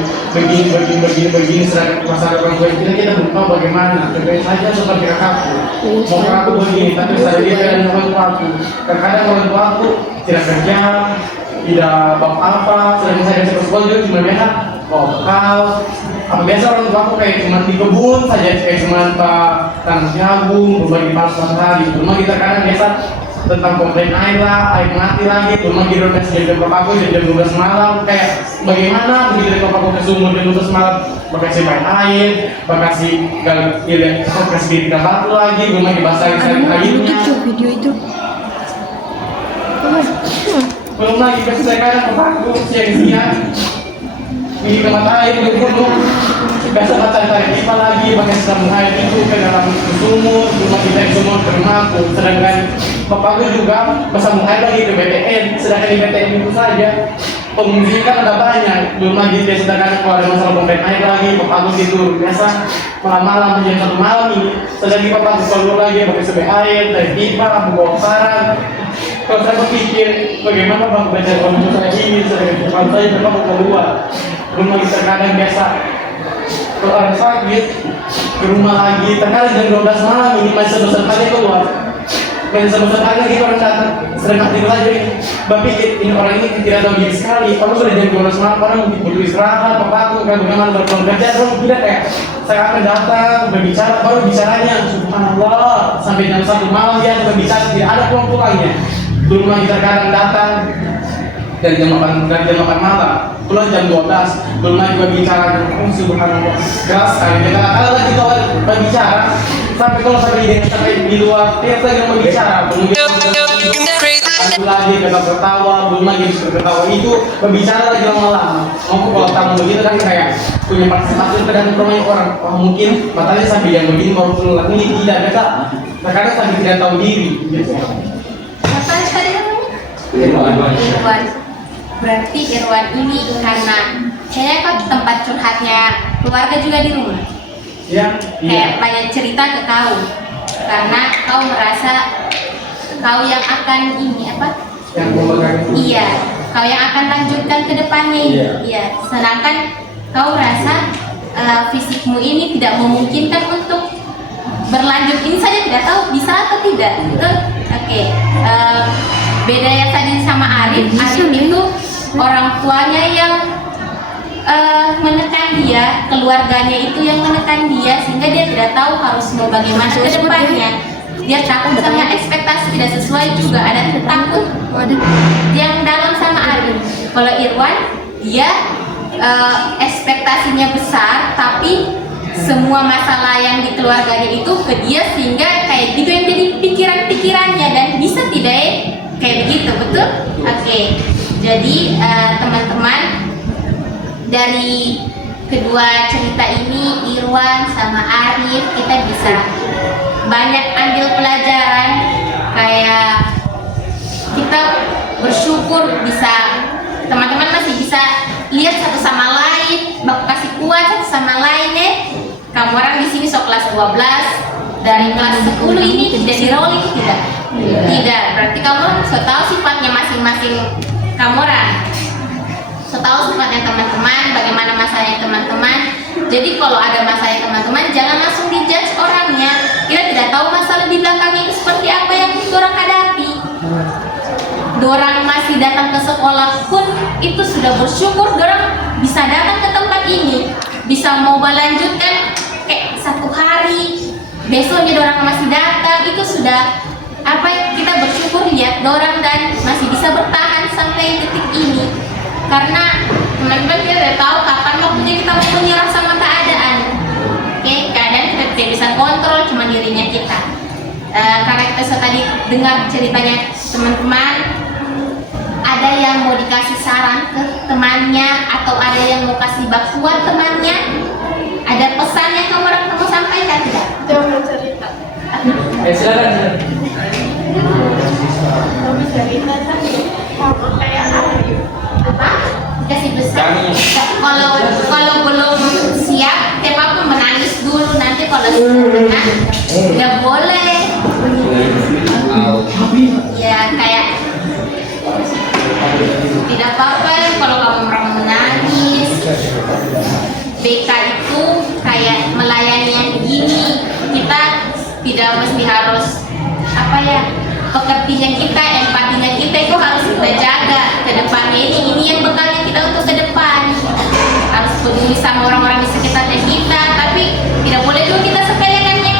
begini sedangkan masalah orang tua kita belum tahu bagaimana. Contohnya saja seperti kakakku, mau kakakku begini, tapi saya lihat dengan orang tuaku, terkadang orang tuaku tidak kerja, tidak apa-apa, sedang saya bisa sekolah juga cuma biasa lokal. Apa biasa orang tua aku kayak cuma di kebun saja, kayak cuma tanam jagung, berbagi pasar hari. Cuma kita kadang biasa tentang komplain air lah, air mati lagi. Cuma gitu kan jam bapakku jam 12 malam, kayak bagaimana begitu dari bapakku ke sumur jam 12 malam, bakasi main air, bakasi kasih diri kita batu lagi, belum lagi basahin airnya. Video itu. Belum lagi kasih saya kadang bapakku siang-siang ini ke mata air di gunung biasa tarik pipa lagi pakai sabun air itu ke dalam sumur rumah kita yang sumur ke rumahku. Sedangkan bapakku juga bersambung air lagi ke BTN, sedangkan di BTN itu saja pengungsi kan ada banyak, belum lagi dia sedangkan kalau ada masalah pompa air lagi, papa aku tidur biasa malam-malam jam 1 malam ini, sedangkan papa aku keluar lagi pakai sebe air dari pipa, membawa barang. Kalau saya berpikir bagaimana bapak baca kondisi saya ini, sedangkan depan saya bapak mau keluar, belum lagi terkadang biasa kalau orang sakit ke rumah lagi, terkadang jam 12 malam ini masih sebesar keluar. Dan sebesar lagi orang datang, sering aktif lagi. Berpikir ini orang ini tidak tahu diri sekali. Kalau sudah jam 12 malam, orang mungkin butuh istirahat. Bapak aku kan bagaimana berpulang kerja, orang tidak kayak saya akan datang berbicara, baru bicaranya subhanallah sampai jam 1 malam dia berbicara tidak ada pulang-pulangnya. Belum lagi terkadang datang dari jam 8 malam, pulang jam 12, belum lagi berbicara subhanallah keras sekali. Kalau lagi kalau berbicara sampai kalau sampai di luar dia lagi berbicara lagi kata tertawa, belum lagi ketawa itu berbicara lagi lama-lama. Aku kalau tamu begitu kan kayak punya partisipasi tergantung rumahnya orang. Oh mungkin matanya sampai yang begini baru pulang ini tidak mereka terkadang sampai tidak tahu diri. Apa tadi namanya? Irwan. Berarti Irwan ini karena kayaknya kan tempat curhatnya keluarga juga di rumah. Ya, Kayak banyak cerita ke kau karena kau merasa kau yang akan ini apa? yang memegang Iya, kau yang akan lanjutkan ke depannya ini. Iya. Sedangkan kau rasa fisikmu ini tidak memungkinkan untuk berlanjut. Ini saja tidak tahu bisa atau tidak. Betul? Oke. Beda yang tadi sama Arif. Arif itu orang tuanya yang menekan dia, keluarganya itu yang menekan dia sehingga dia tidak tahu harus mau bagaimana ke depannya. Dia takut sama ekspektasi tidak sesuai juga, ada takut yang dalam sama Arif. Kalau Irwan dia ekspektasinya besar tapi semua masalah yang di keluarganya itu ke dia sehingga kayak gitu yang jadi pikiran-pikirannya dan bisa tidak kayak begitu, betul? Oke. Jadi teman-teman dari kedua cerita ini Irwan sama Arif kita bisa banyak ambil pelajaran kayak kita bersyukur bisa teman-teman masih bisa lihat satu sama lain, baku kasih kuat satu sama lain ya. Kamu orang di sini sok kelas 12 dari kelas 10 ini tidak di rolling tidak? Tidak. Berarti kamu sudah tahu sifatnya masing-masing kamu orang. Tahu sifatnya teman-teman, bagaimana masalahnya teman-teman. Jadi kalau ada masalahnya teman-teman, jangan langsung dijudge orangnya. Kita tidak tahu masalah di belakangnya itu seperti apa yang orang hadapi. Dorang masih datang ke sekolah pun itu sudah bersyukur dorang bisa datang ke tempat ini, bisa mau melanjutkan kayak 1 hari, besoknya dorang masih datang, itu sudah apa kita bersyukur lihat dorang dan masih bisa bertahan sampai detik ini. Karena teman-teman kita tidak tahu kapan waktunya kita mau menyerah sama keadaan. Oke, keadaan kita tidak bisa kontrol, cuma dirinya kita. Karena kita tadi dengar ceritanya teman-teman, ada yang mau dikasih saran ke temannya atau ada yang mau kasih bantuan temannya, ada pesan yang kamu mau sampaikan tidak? Jangan cerita. Silakan. Kamu cerita tadi kamu kayak Arif. Apa? Kasih besar. Kalau belum siap, apa menangis dulu nanti kalau sudah nggak boleh. Ya kayak tidak apa-apa kalau kamu orang menangis. BK itu kayak melayani yang begini. Kita tidak mesti harus apa ya, pekertian kita, empatinya kita itu harus kita jaga ke depannya. Ini yang bekalnya kita untuk ke depan. Harus peduli sama orang-orang di sekitarnya kita, tapi tidak boleh juga kita sepelekannya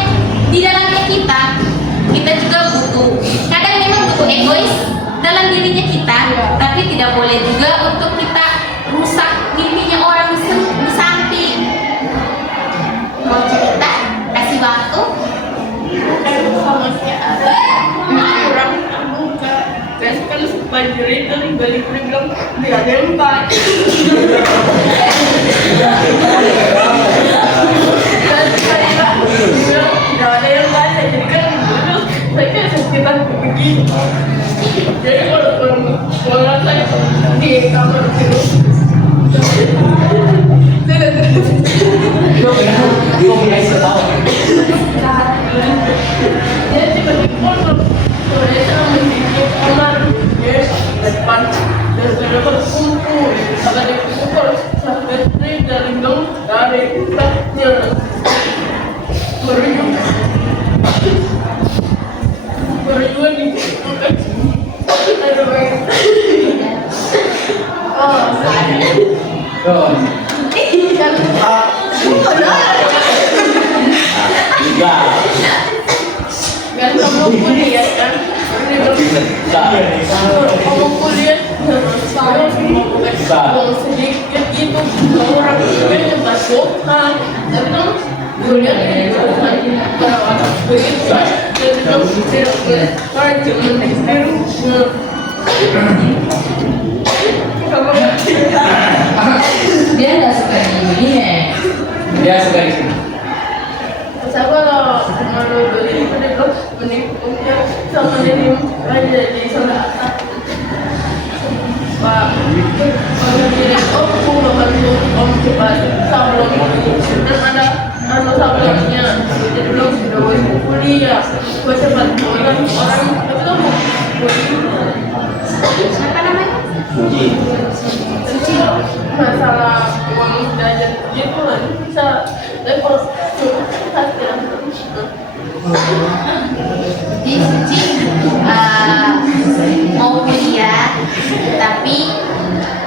di dalamnya kita. Kita juga butuh, kadang memang butuh egois dalam dirinya kita, tapi tidak boleh juga untuk kita rusak mimpinya orang di samping. Mau cerita? Kasih waktu. Orang kamu ke kan banjir itu balik bilang tidak ada yang baik. Tidak ada yang baik, jadi kan dulu mereka sekitar gitu. Jadi kalau saya di kamar itu Kok bisa tahu? dia tiba-tiba saya memiliki kamar ya depan dan saya berkumpul ada di kumpul sampai dari gang dari pusatnya berjuang di Tuh. Tiga. kan kamu kuliah kan kamu kuliah sekarang mau sedikit itu orang yang masukkan tapi kan kuliah itu kan begitu jadi kamu tidak boleh karena cuma Dia nggak suka ini ya. Dia suka di sini. saya kalau beli itu dia bilang mending punya sama jadi aja di sana Pak kalau jadi aku nggak bantu om cepat sablon dan ada sablonnya jadi belum sudah mau kuliah gue cepat orang itu Siapa namanya? masalah uang jajan gitu lah bisa tapi kalau Jadi Suci mau kuliah, tapi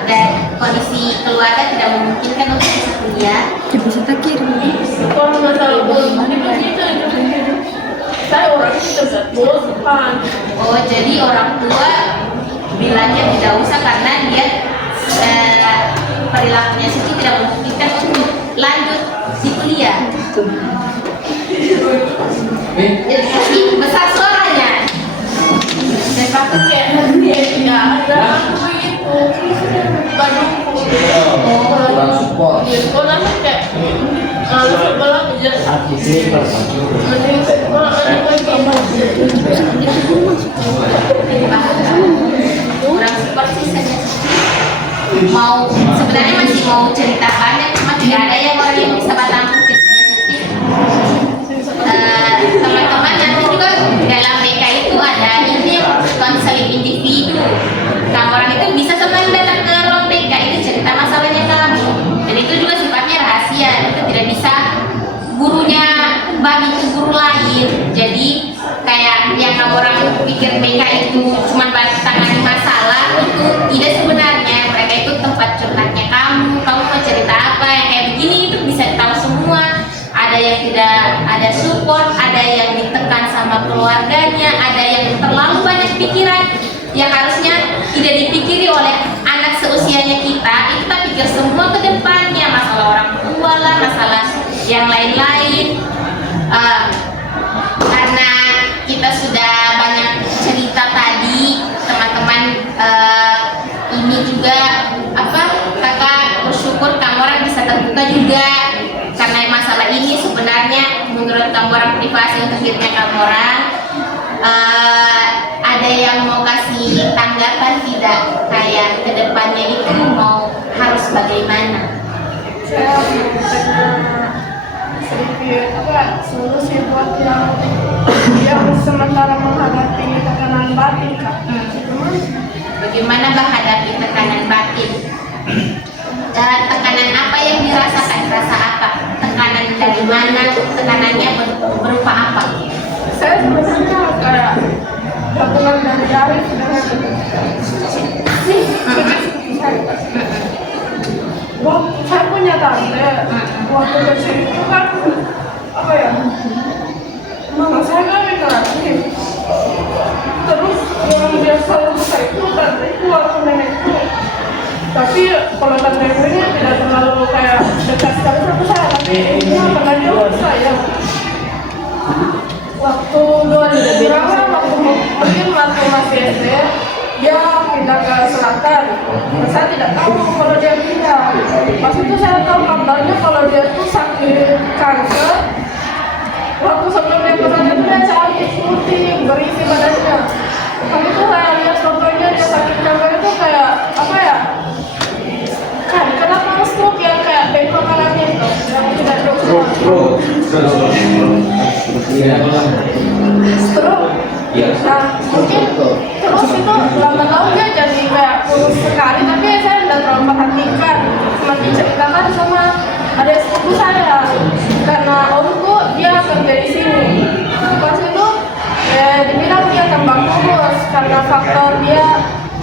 dan kondisi keluarga tidak memungkinkan untuk bisa kuliah. kalau masalah uang itu bisa saya orang itu tidak bosan Oh, jadi orang tua bilangnya tidak usah karena dia perilakunya Suci tidak memungkinkan untuk lanjut di kuliah. Jadi besar suaranya. Dan papa kayak dia tidak ada begitu badungku Kurang support. sekolah kayak kalau sekolah kerja mending sekolah anak lagi kurang support sih saya. Mau sebenarnya masih mau cerita banyak, cuma tidak ada yang orang yang bisa batamu ceritanya Suci. Teman-teman nanti juga dalam BK itu ada ini konseling individu. Kamu orang itu bisa sebenarnya datang ke ruang BK itu cerita masalahnya kamu. Dan itu juga sifatnya rahasia, itu tidak bisa gurunya bagi ke guru lain. Jadi kayak yang kamu orang pikir BK itu cuma tangani masalah, itu tidak sebenarnya. Mereka itu tempat curhatnya kamu mau cerita apa yang kayak begini itu bisa tahu semua. Ada yang tidak ada support, ada yang ditekan sama keluarganya, ada yang terlalu banyak pikiran yang harusnya tidak dipikiri oleh anak seusianya kita. Kita pikir semua ke depannya, masalah orang tua lah, masalah yang lain-lain. Karena kita sudah banyak cerita tadi, teman-teman, ini juga kakak bersyukur kamu orang bisa terbuka juga karena masalah ini sebenarnya menurut kamu orang privasi untuk dirinya kamu orang. Ada yang mau kasih tanggapan tidak, kayak kedepannya itu mau harus bagaimana? saya sedikit solusi buat yang sementara menghadapi tekanan batin kak. Bagaimana menghadapi tekanan batin? Tekanan apa yang dirasakan? Rasa apa? Tekanan dari mana? Tekanannya berupa apa? Saya sebenarnya kayak gabungan dari Arif dengan saya punya tante waktu kecil itu kan mama saya kan kreatif terus yang biasa saya itu tante itu waktu nenek itu tapi kalau tante ini tidak terlalu kayak dekat sekali sama saya tapi karena dia saya waktu 2000 berapa waktu mungkin waktu masih SD dia pindah ke selatan. Saya tidak tahu kalau dia pindah. Pas itu saya tahu kabarnya kalau dia tuh sakit kanker. Waktu sebelum dia ke sana itu dia cantik, putih, berisi badannya. mungkin terus itu lambat laun dia jadi kayak kurus sekali, tapi saya tidak terlalu perhatikan, cuma diceritakan sama adik sepupu saya karena omku dia kerja di sini. Pas itu dibilang dia gampang kurus karena faktor dia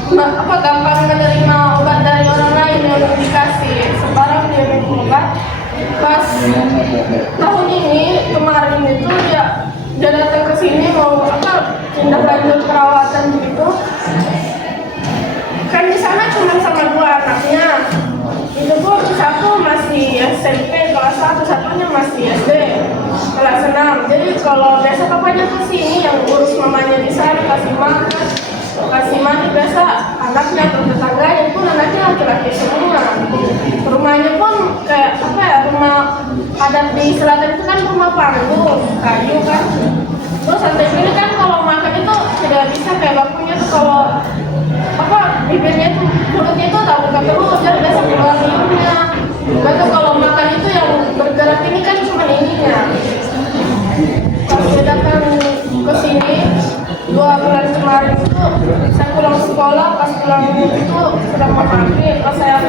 gampang menerima obat dari orang lain yang dikasih, sekarang dia minum obat. Pas tahun ini kemarin itu dia datang ke sini mau tindak lanjut perawatan begitu. Kan di sana cuma sama 2 anaknya. Itu pun satu masih SMP kelas 1, satunya masih SD kelas 6. Jadi kalau biasa papanya ke sini yang urus mamanya di sana, kasih mandi biasa anaknya atau tetangganya pun anaknya laki-laki semua. Rumahnya pun kayak rumah adat di selatan itu kan rumah panggung kayu kan. Terus sampai sini kan kalau makan itu tidak bisa kayak bakunya tuh kalau bibirnya itu mulutnya itu tak buka terus, jadi biasa keluar hidungnya. Baru kalau makan itu yang bergerak ini kan cuma ininya. Pas saya datang ke sini 2 bulan kemarin itu saya pulang sekolah, pas pulang itu sedang maghrib, pas saya ke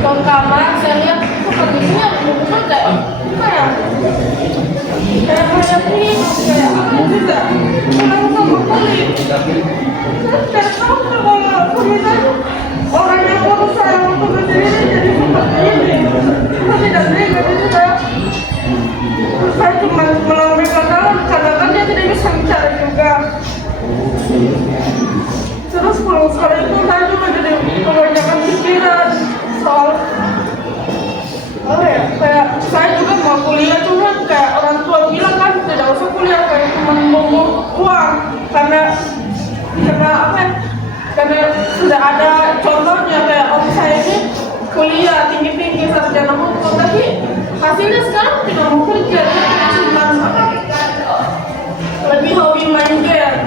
kamar saya lihat kondisinya betul kayak ini kayak juga pulang sama kulit. Saya tahu kalau kulit orang yang kurus saya waktu kecil ini jadi seperti ini. Saya tidak tega, jadi saya cuma melalui dalam karena kan dia tidak bisa bicara juga. Terus pulang sekolah itu saya juga jadi kebanyakan pikiran soal kayak saya juga mau kuliah, cuma kayak orang tua bilang kan tidak usah kuliah, kayak cuma mau uang karena sudah ada contohnya kayak om saya ini kuliah tinggi sarjana hukum, tapi hasilnya sekarang tidak mau kerja, dia cuma lebih hobi main game.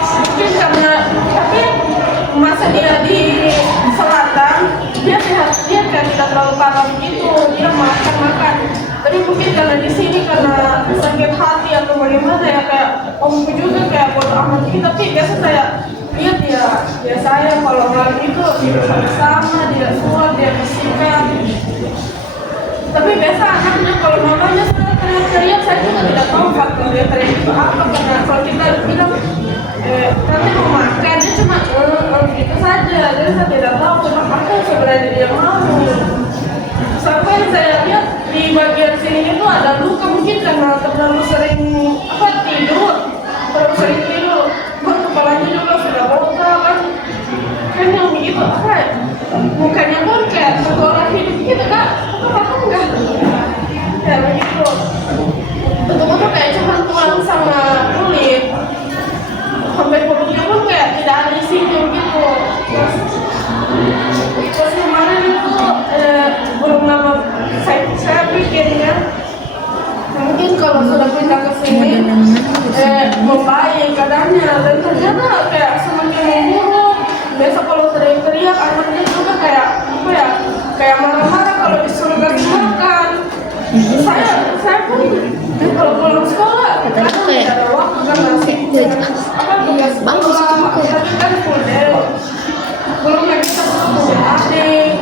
Mungkin karena tapi masa dia di selatan dia sehat, dia kayak tidak terlalu parah begitu, dia makan. Tapi mungkin karena di sini karena sakit hati atau bagaimana ya kayak omku juga kayak bodo amat gitu. Tapi biasa saya lihat dia saya kalau malam itu dia sama, dia suap, dia bersihkan. Tapi biasa anaknya kalau mamanya sudah teriak-teriak, saya juga tidak tahu faktor dia teriak itu apa, karena kalau kita bilang nanti mau makan dia cuma gitu saja, jadi saya tidak tahu apa yang sebenarnya dia mau. Sampai saya lihat di bagian sini itu ada luka, mungkin karena terlalu sering tidur, kepalanya juga sudah botak kan yang begitu mukanya pun kayak orang hidup gitu kan, apa enggak ya begitu, betul-betul kayak cuma tulang sama kulit, sampai perutnya pun kayak tidak ada isinya gitu. Terus kemarin itu belum lama saya pikirnya mungkin kalau sudah pindah ke sini membaik keadaannya, dan ternyata kayak semakin memburuk. Besok kalau teriak-teriak anaknya juga kayak marah-marah kalau disuruh kasih makan. Saya pun kalau pulang sekolah kadang tidak ada waktu karena tugas sekolah, tapi kan full day. Belum lagi punya adik,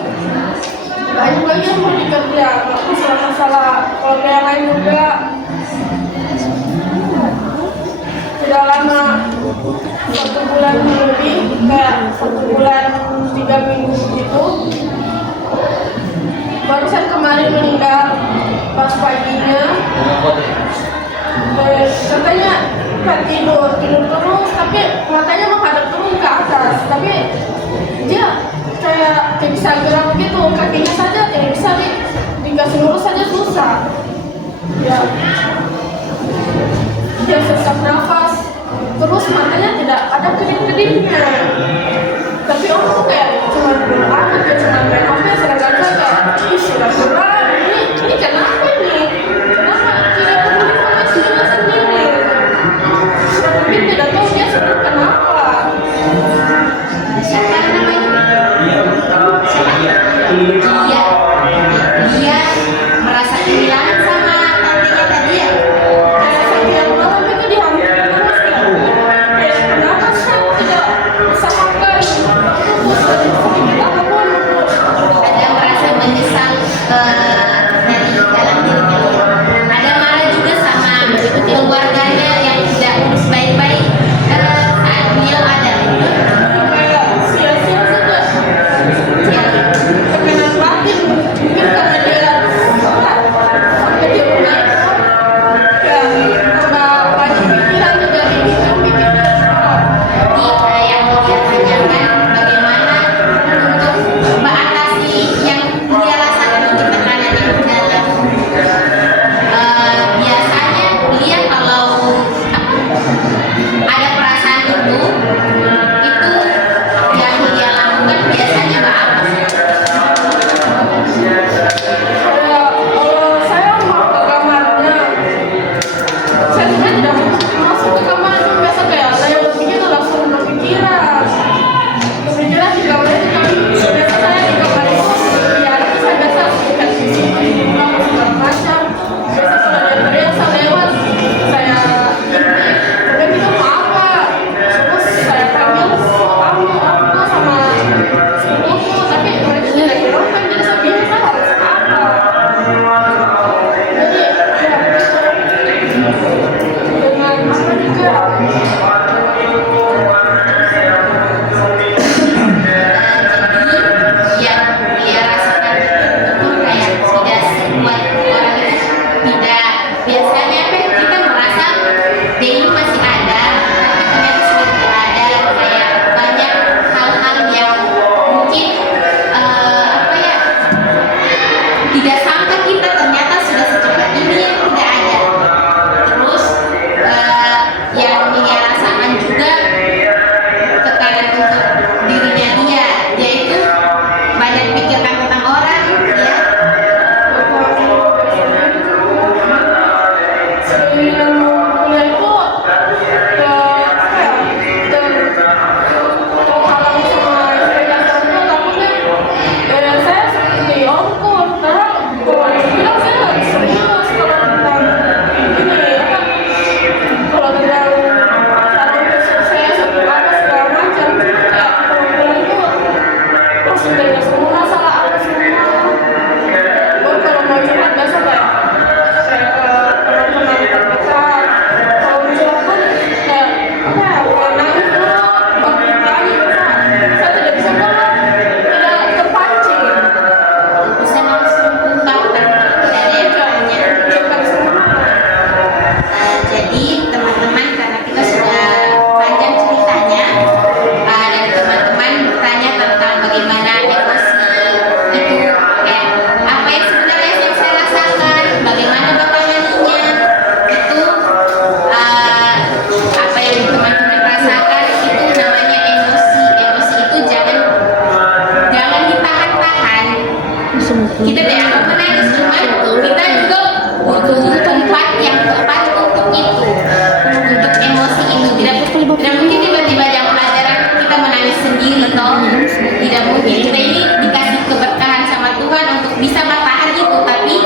banyak lagi yang mau dikerja, aku masalah keluarga yang lain juga. Tidak lama 1 bulan lebih, kayak 1 bulan 3 minggu gitu. Barusan kemarin meninggal pas paginya. Katanya tidur terus, tapi matanya menghadap turun ke atas, tapi dia kayak tidak bisa gerak begitu, kakinya saja tidak bisa dikasih lurus saja susah. Ya, dia sesak nafas, terus matanya tidak ada kedip-kedipnya. Tapi orang tuh kayak cuma berapa, dia cuma main HP, sedangkan saya kayak sudah berat, ini kenapa nih? Kenapa tidak peduli sama istrinya sendiri? Mungkin tidak tahu dia sedang kenapa. Siapa namanya? Dia merasa kehilangan sama tantenya tadi ya. Setiap malam itu dihampiri ada perasaan itu yang dia lakukan biasanya apa? Kalau saya mau ke kamarnya, saya juga tidak masuk ke kamar itu biasa kayak saya begitu langsung kepikiran di kamarnya biasa saya di kamar itu ya itu saya biasa suka pulang segala macam biasa kalau dia teriak saya lewat saya udah gitu apa terus saya panggil kamu sama sepupu tapi mereka tidak hiraukan jadi saya bingung saya harus apa jadi ya dengan apa juga Yang dia rasakan itu kayak tidak sekuat orang itu tidak biasanya kan kita merasa dia ini masih ada tapi ternyata sudah tidak ada kayak banyak hal-hal yang mungkin apa ya tidak sangka kita ternyata sudah secepat ini yang tidak ada terus yang dia rasakan juga tekanan untuk dirinya dia itu banyak pikirkan tentang orang ya keinginan kuliah itu apa ya terhalang sama istrinya saya takutnya saya seperti omku karena kalau dibilang saya nggak serius kalau tentang ini apa kalau tentang satu saya satu apa segala macam kayak kalau kuliah itu pasti banyak semua masalah apa semua baru kalau mau curhat biasa kayak saya ke teman-teman terdekat kalau curhat pun kayak apa ya kayak nangis dulu bangkit lagi biasa saya tidak bisa ngomong tidak terpancing bisa langsung ungkapkan tidak ada yang namanya tidak semua jadi teman-teman karena kita sudah panjang ceritanya dan teman-teman bertanya tentang bagaimana emosi itu kayak apa yang sebenarnya yang saya rasakan bagaimana bapak mandinya itu apa yang teman-teman rasakan itu namanya emosi itu jangan ditahan-tahan kita tidak menangis cuma kita juga butuh tempat yang tepat untuk itu untuk emosi itu tidak mungkin tiba-tiba jam pelajaran kita menangis sendiri toh tidak mungkin kita ini dikasih keberkahan sama Tuhan untuk bisa bertahan itu tapi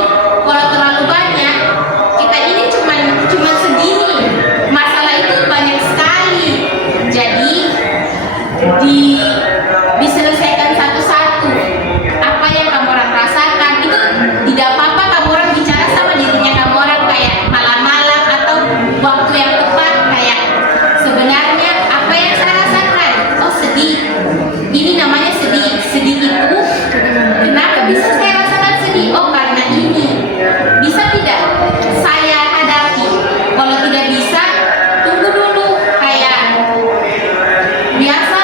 kalau terlalu banyak kita ini cuma segini masalah itu banyak sekali jadi diselesaikan satu-satu apa yang kamu orang rasakan itu tidak apa-apa kamu orang bicara sama dirinya kamu orang kayak malam-malam atau waktu yang tepat kayak sebenarnya apa yang saya rasakan oh sedih ini namanya sedih itu kenapa bisa saya rasakan sedih oh karena ini bisa tidak saya hadapi kalau tidak bisa tunggu dulu kayak biasa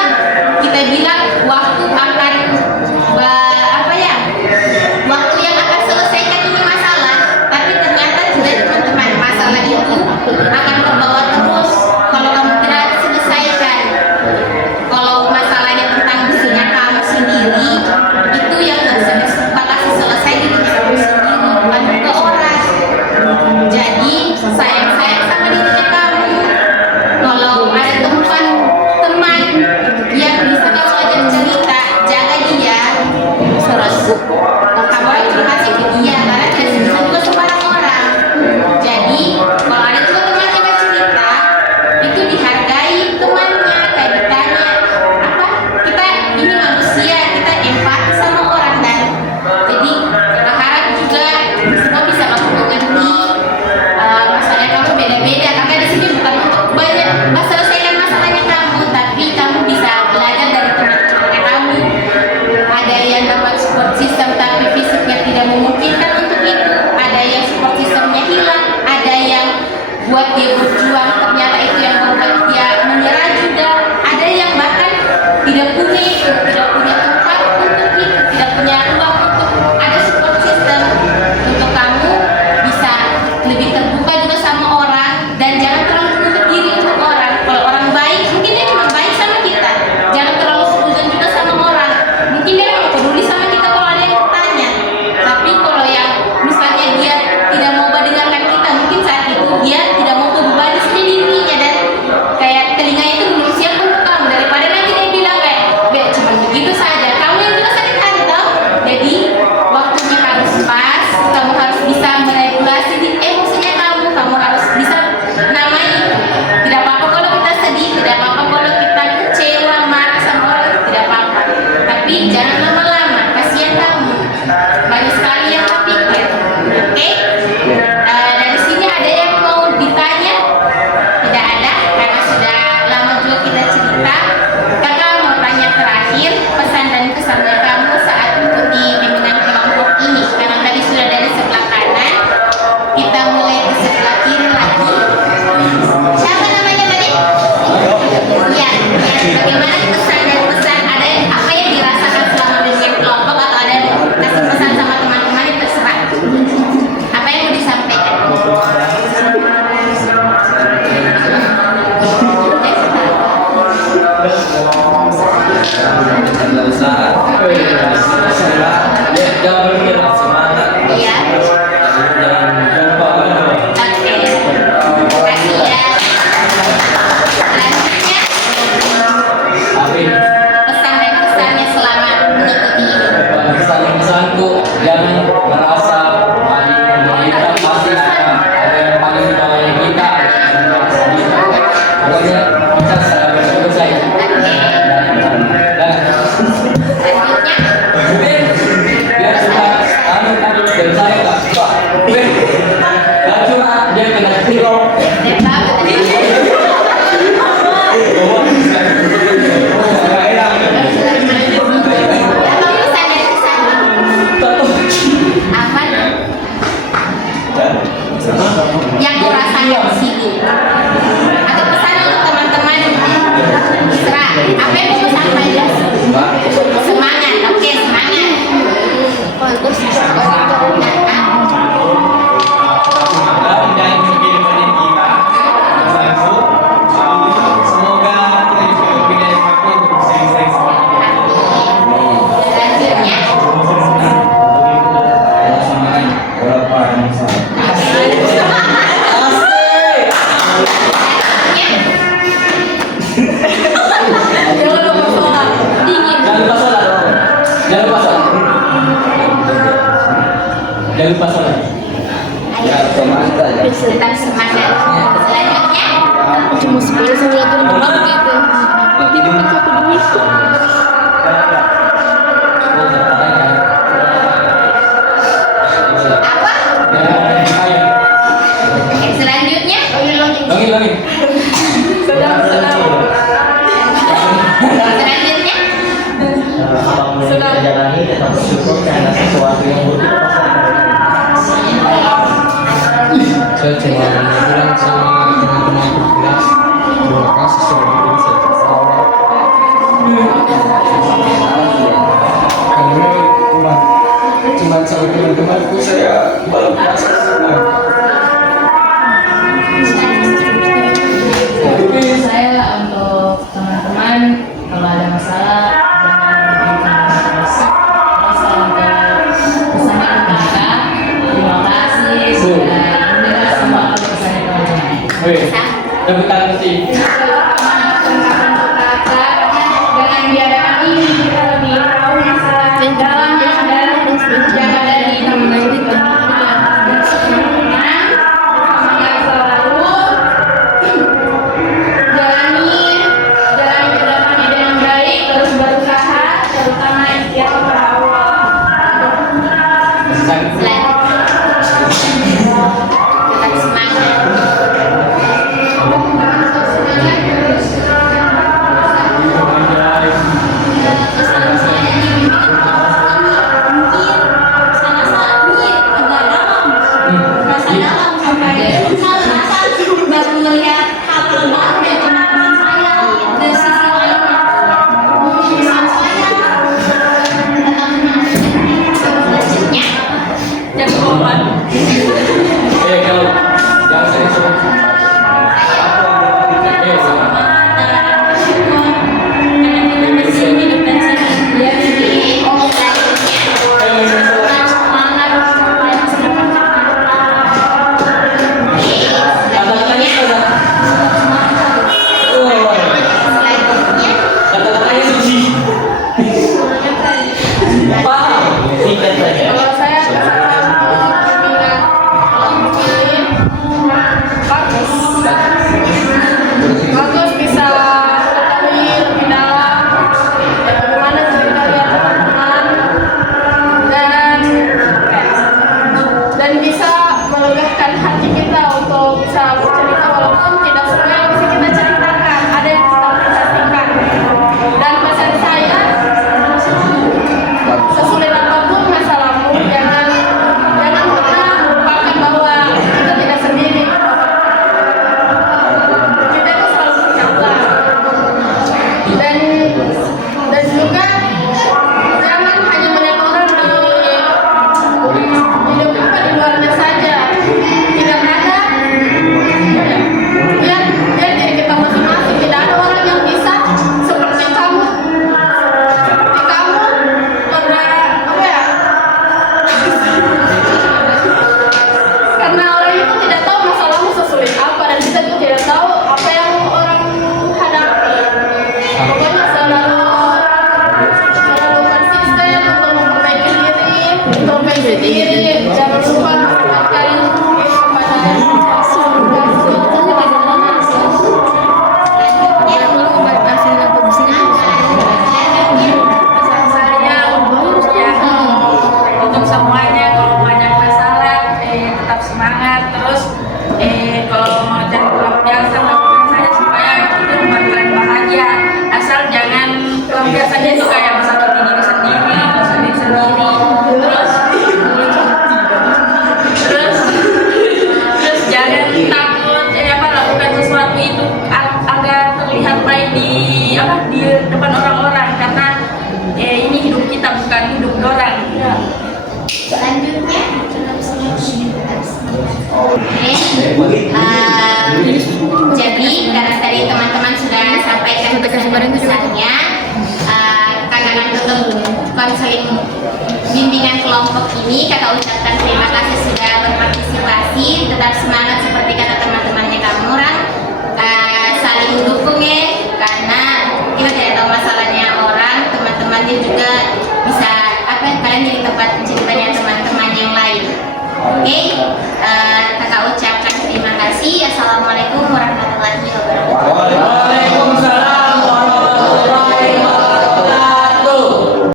bagaimana pesan dan pesan ada apa yang dirasakan selama bimbingan kelompok atau ada yang kasih pesan sama teman-teman yang terserah. Apa yang mau disampaikan? Jangan berkira semangat. Iya. Jangan lupa berdoa. Oke. Terima kasih ya. Selanjutnya Amin. pesan dan pesannya selama mengikuti ini. Pesan-pesanku jangan merasa paling menderita, pasti ada yang paling di bawah kita. Pokoknya kita salah bersyukur saja. Dan Selanjutnya Ben, biar kita anu dan saya tak suka. Ben, gak curhat dia kena tirok. dan bagus. Pesan dan pesan apa yang kau rasakan di sini atau pesan untuk teman-teman serah apa yang mau sampaikan semangat oke semangat Dan kehidupan kita bersatu. Semoga kita juga berbeda yang mampu untuk saling-saling seperti selanjutnya Jangan lupa sholat. Ya, semangat aja. tetap semangat selanjutnya Cuma 10 sampai 8 menit gitu. Nanti diminta ke duit. apa oke selanjutnya Lagi. selanjutnya Apapun yang kita jalani tetap bersyukur karena sesuatu yang buruk itu pasti akan Saya cuma mau bilang sama teman-teman kelas, terima kasih sudah besarnya kakak akan tutup konseling bimbingan kelompok ini. Kakak ucapkan terima kasih sudah berpartisipasi, tetap semangat seperti kata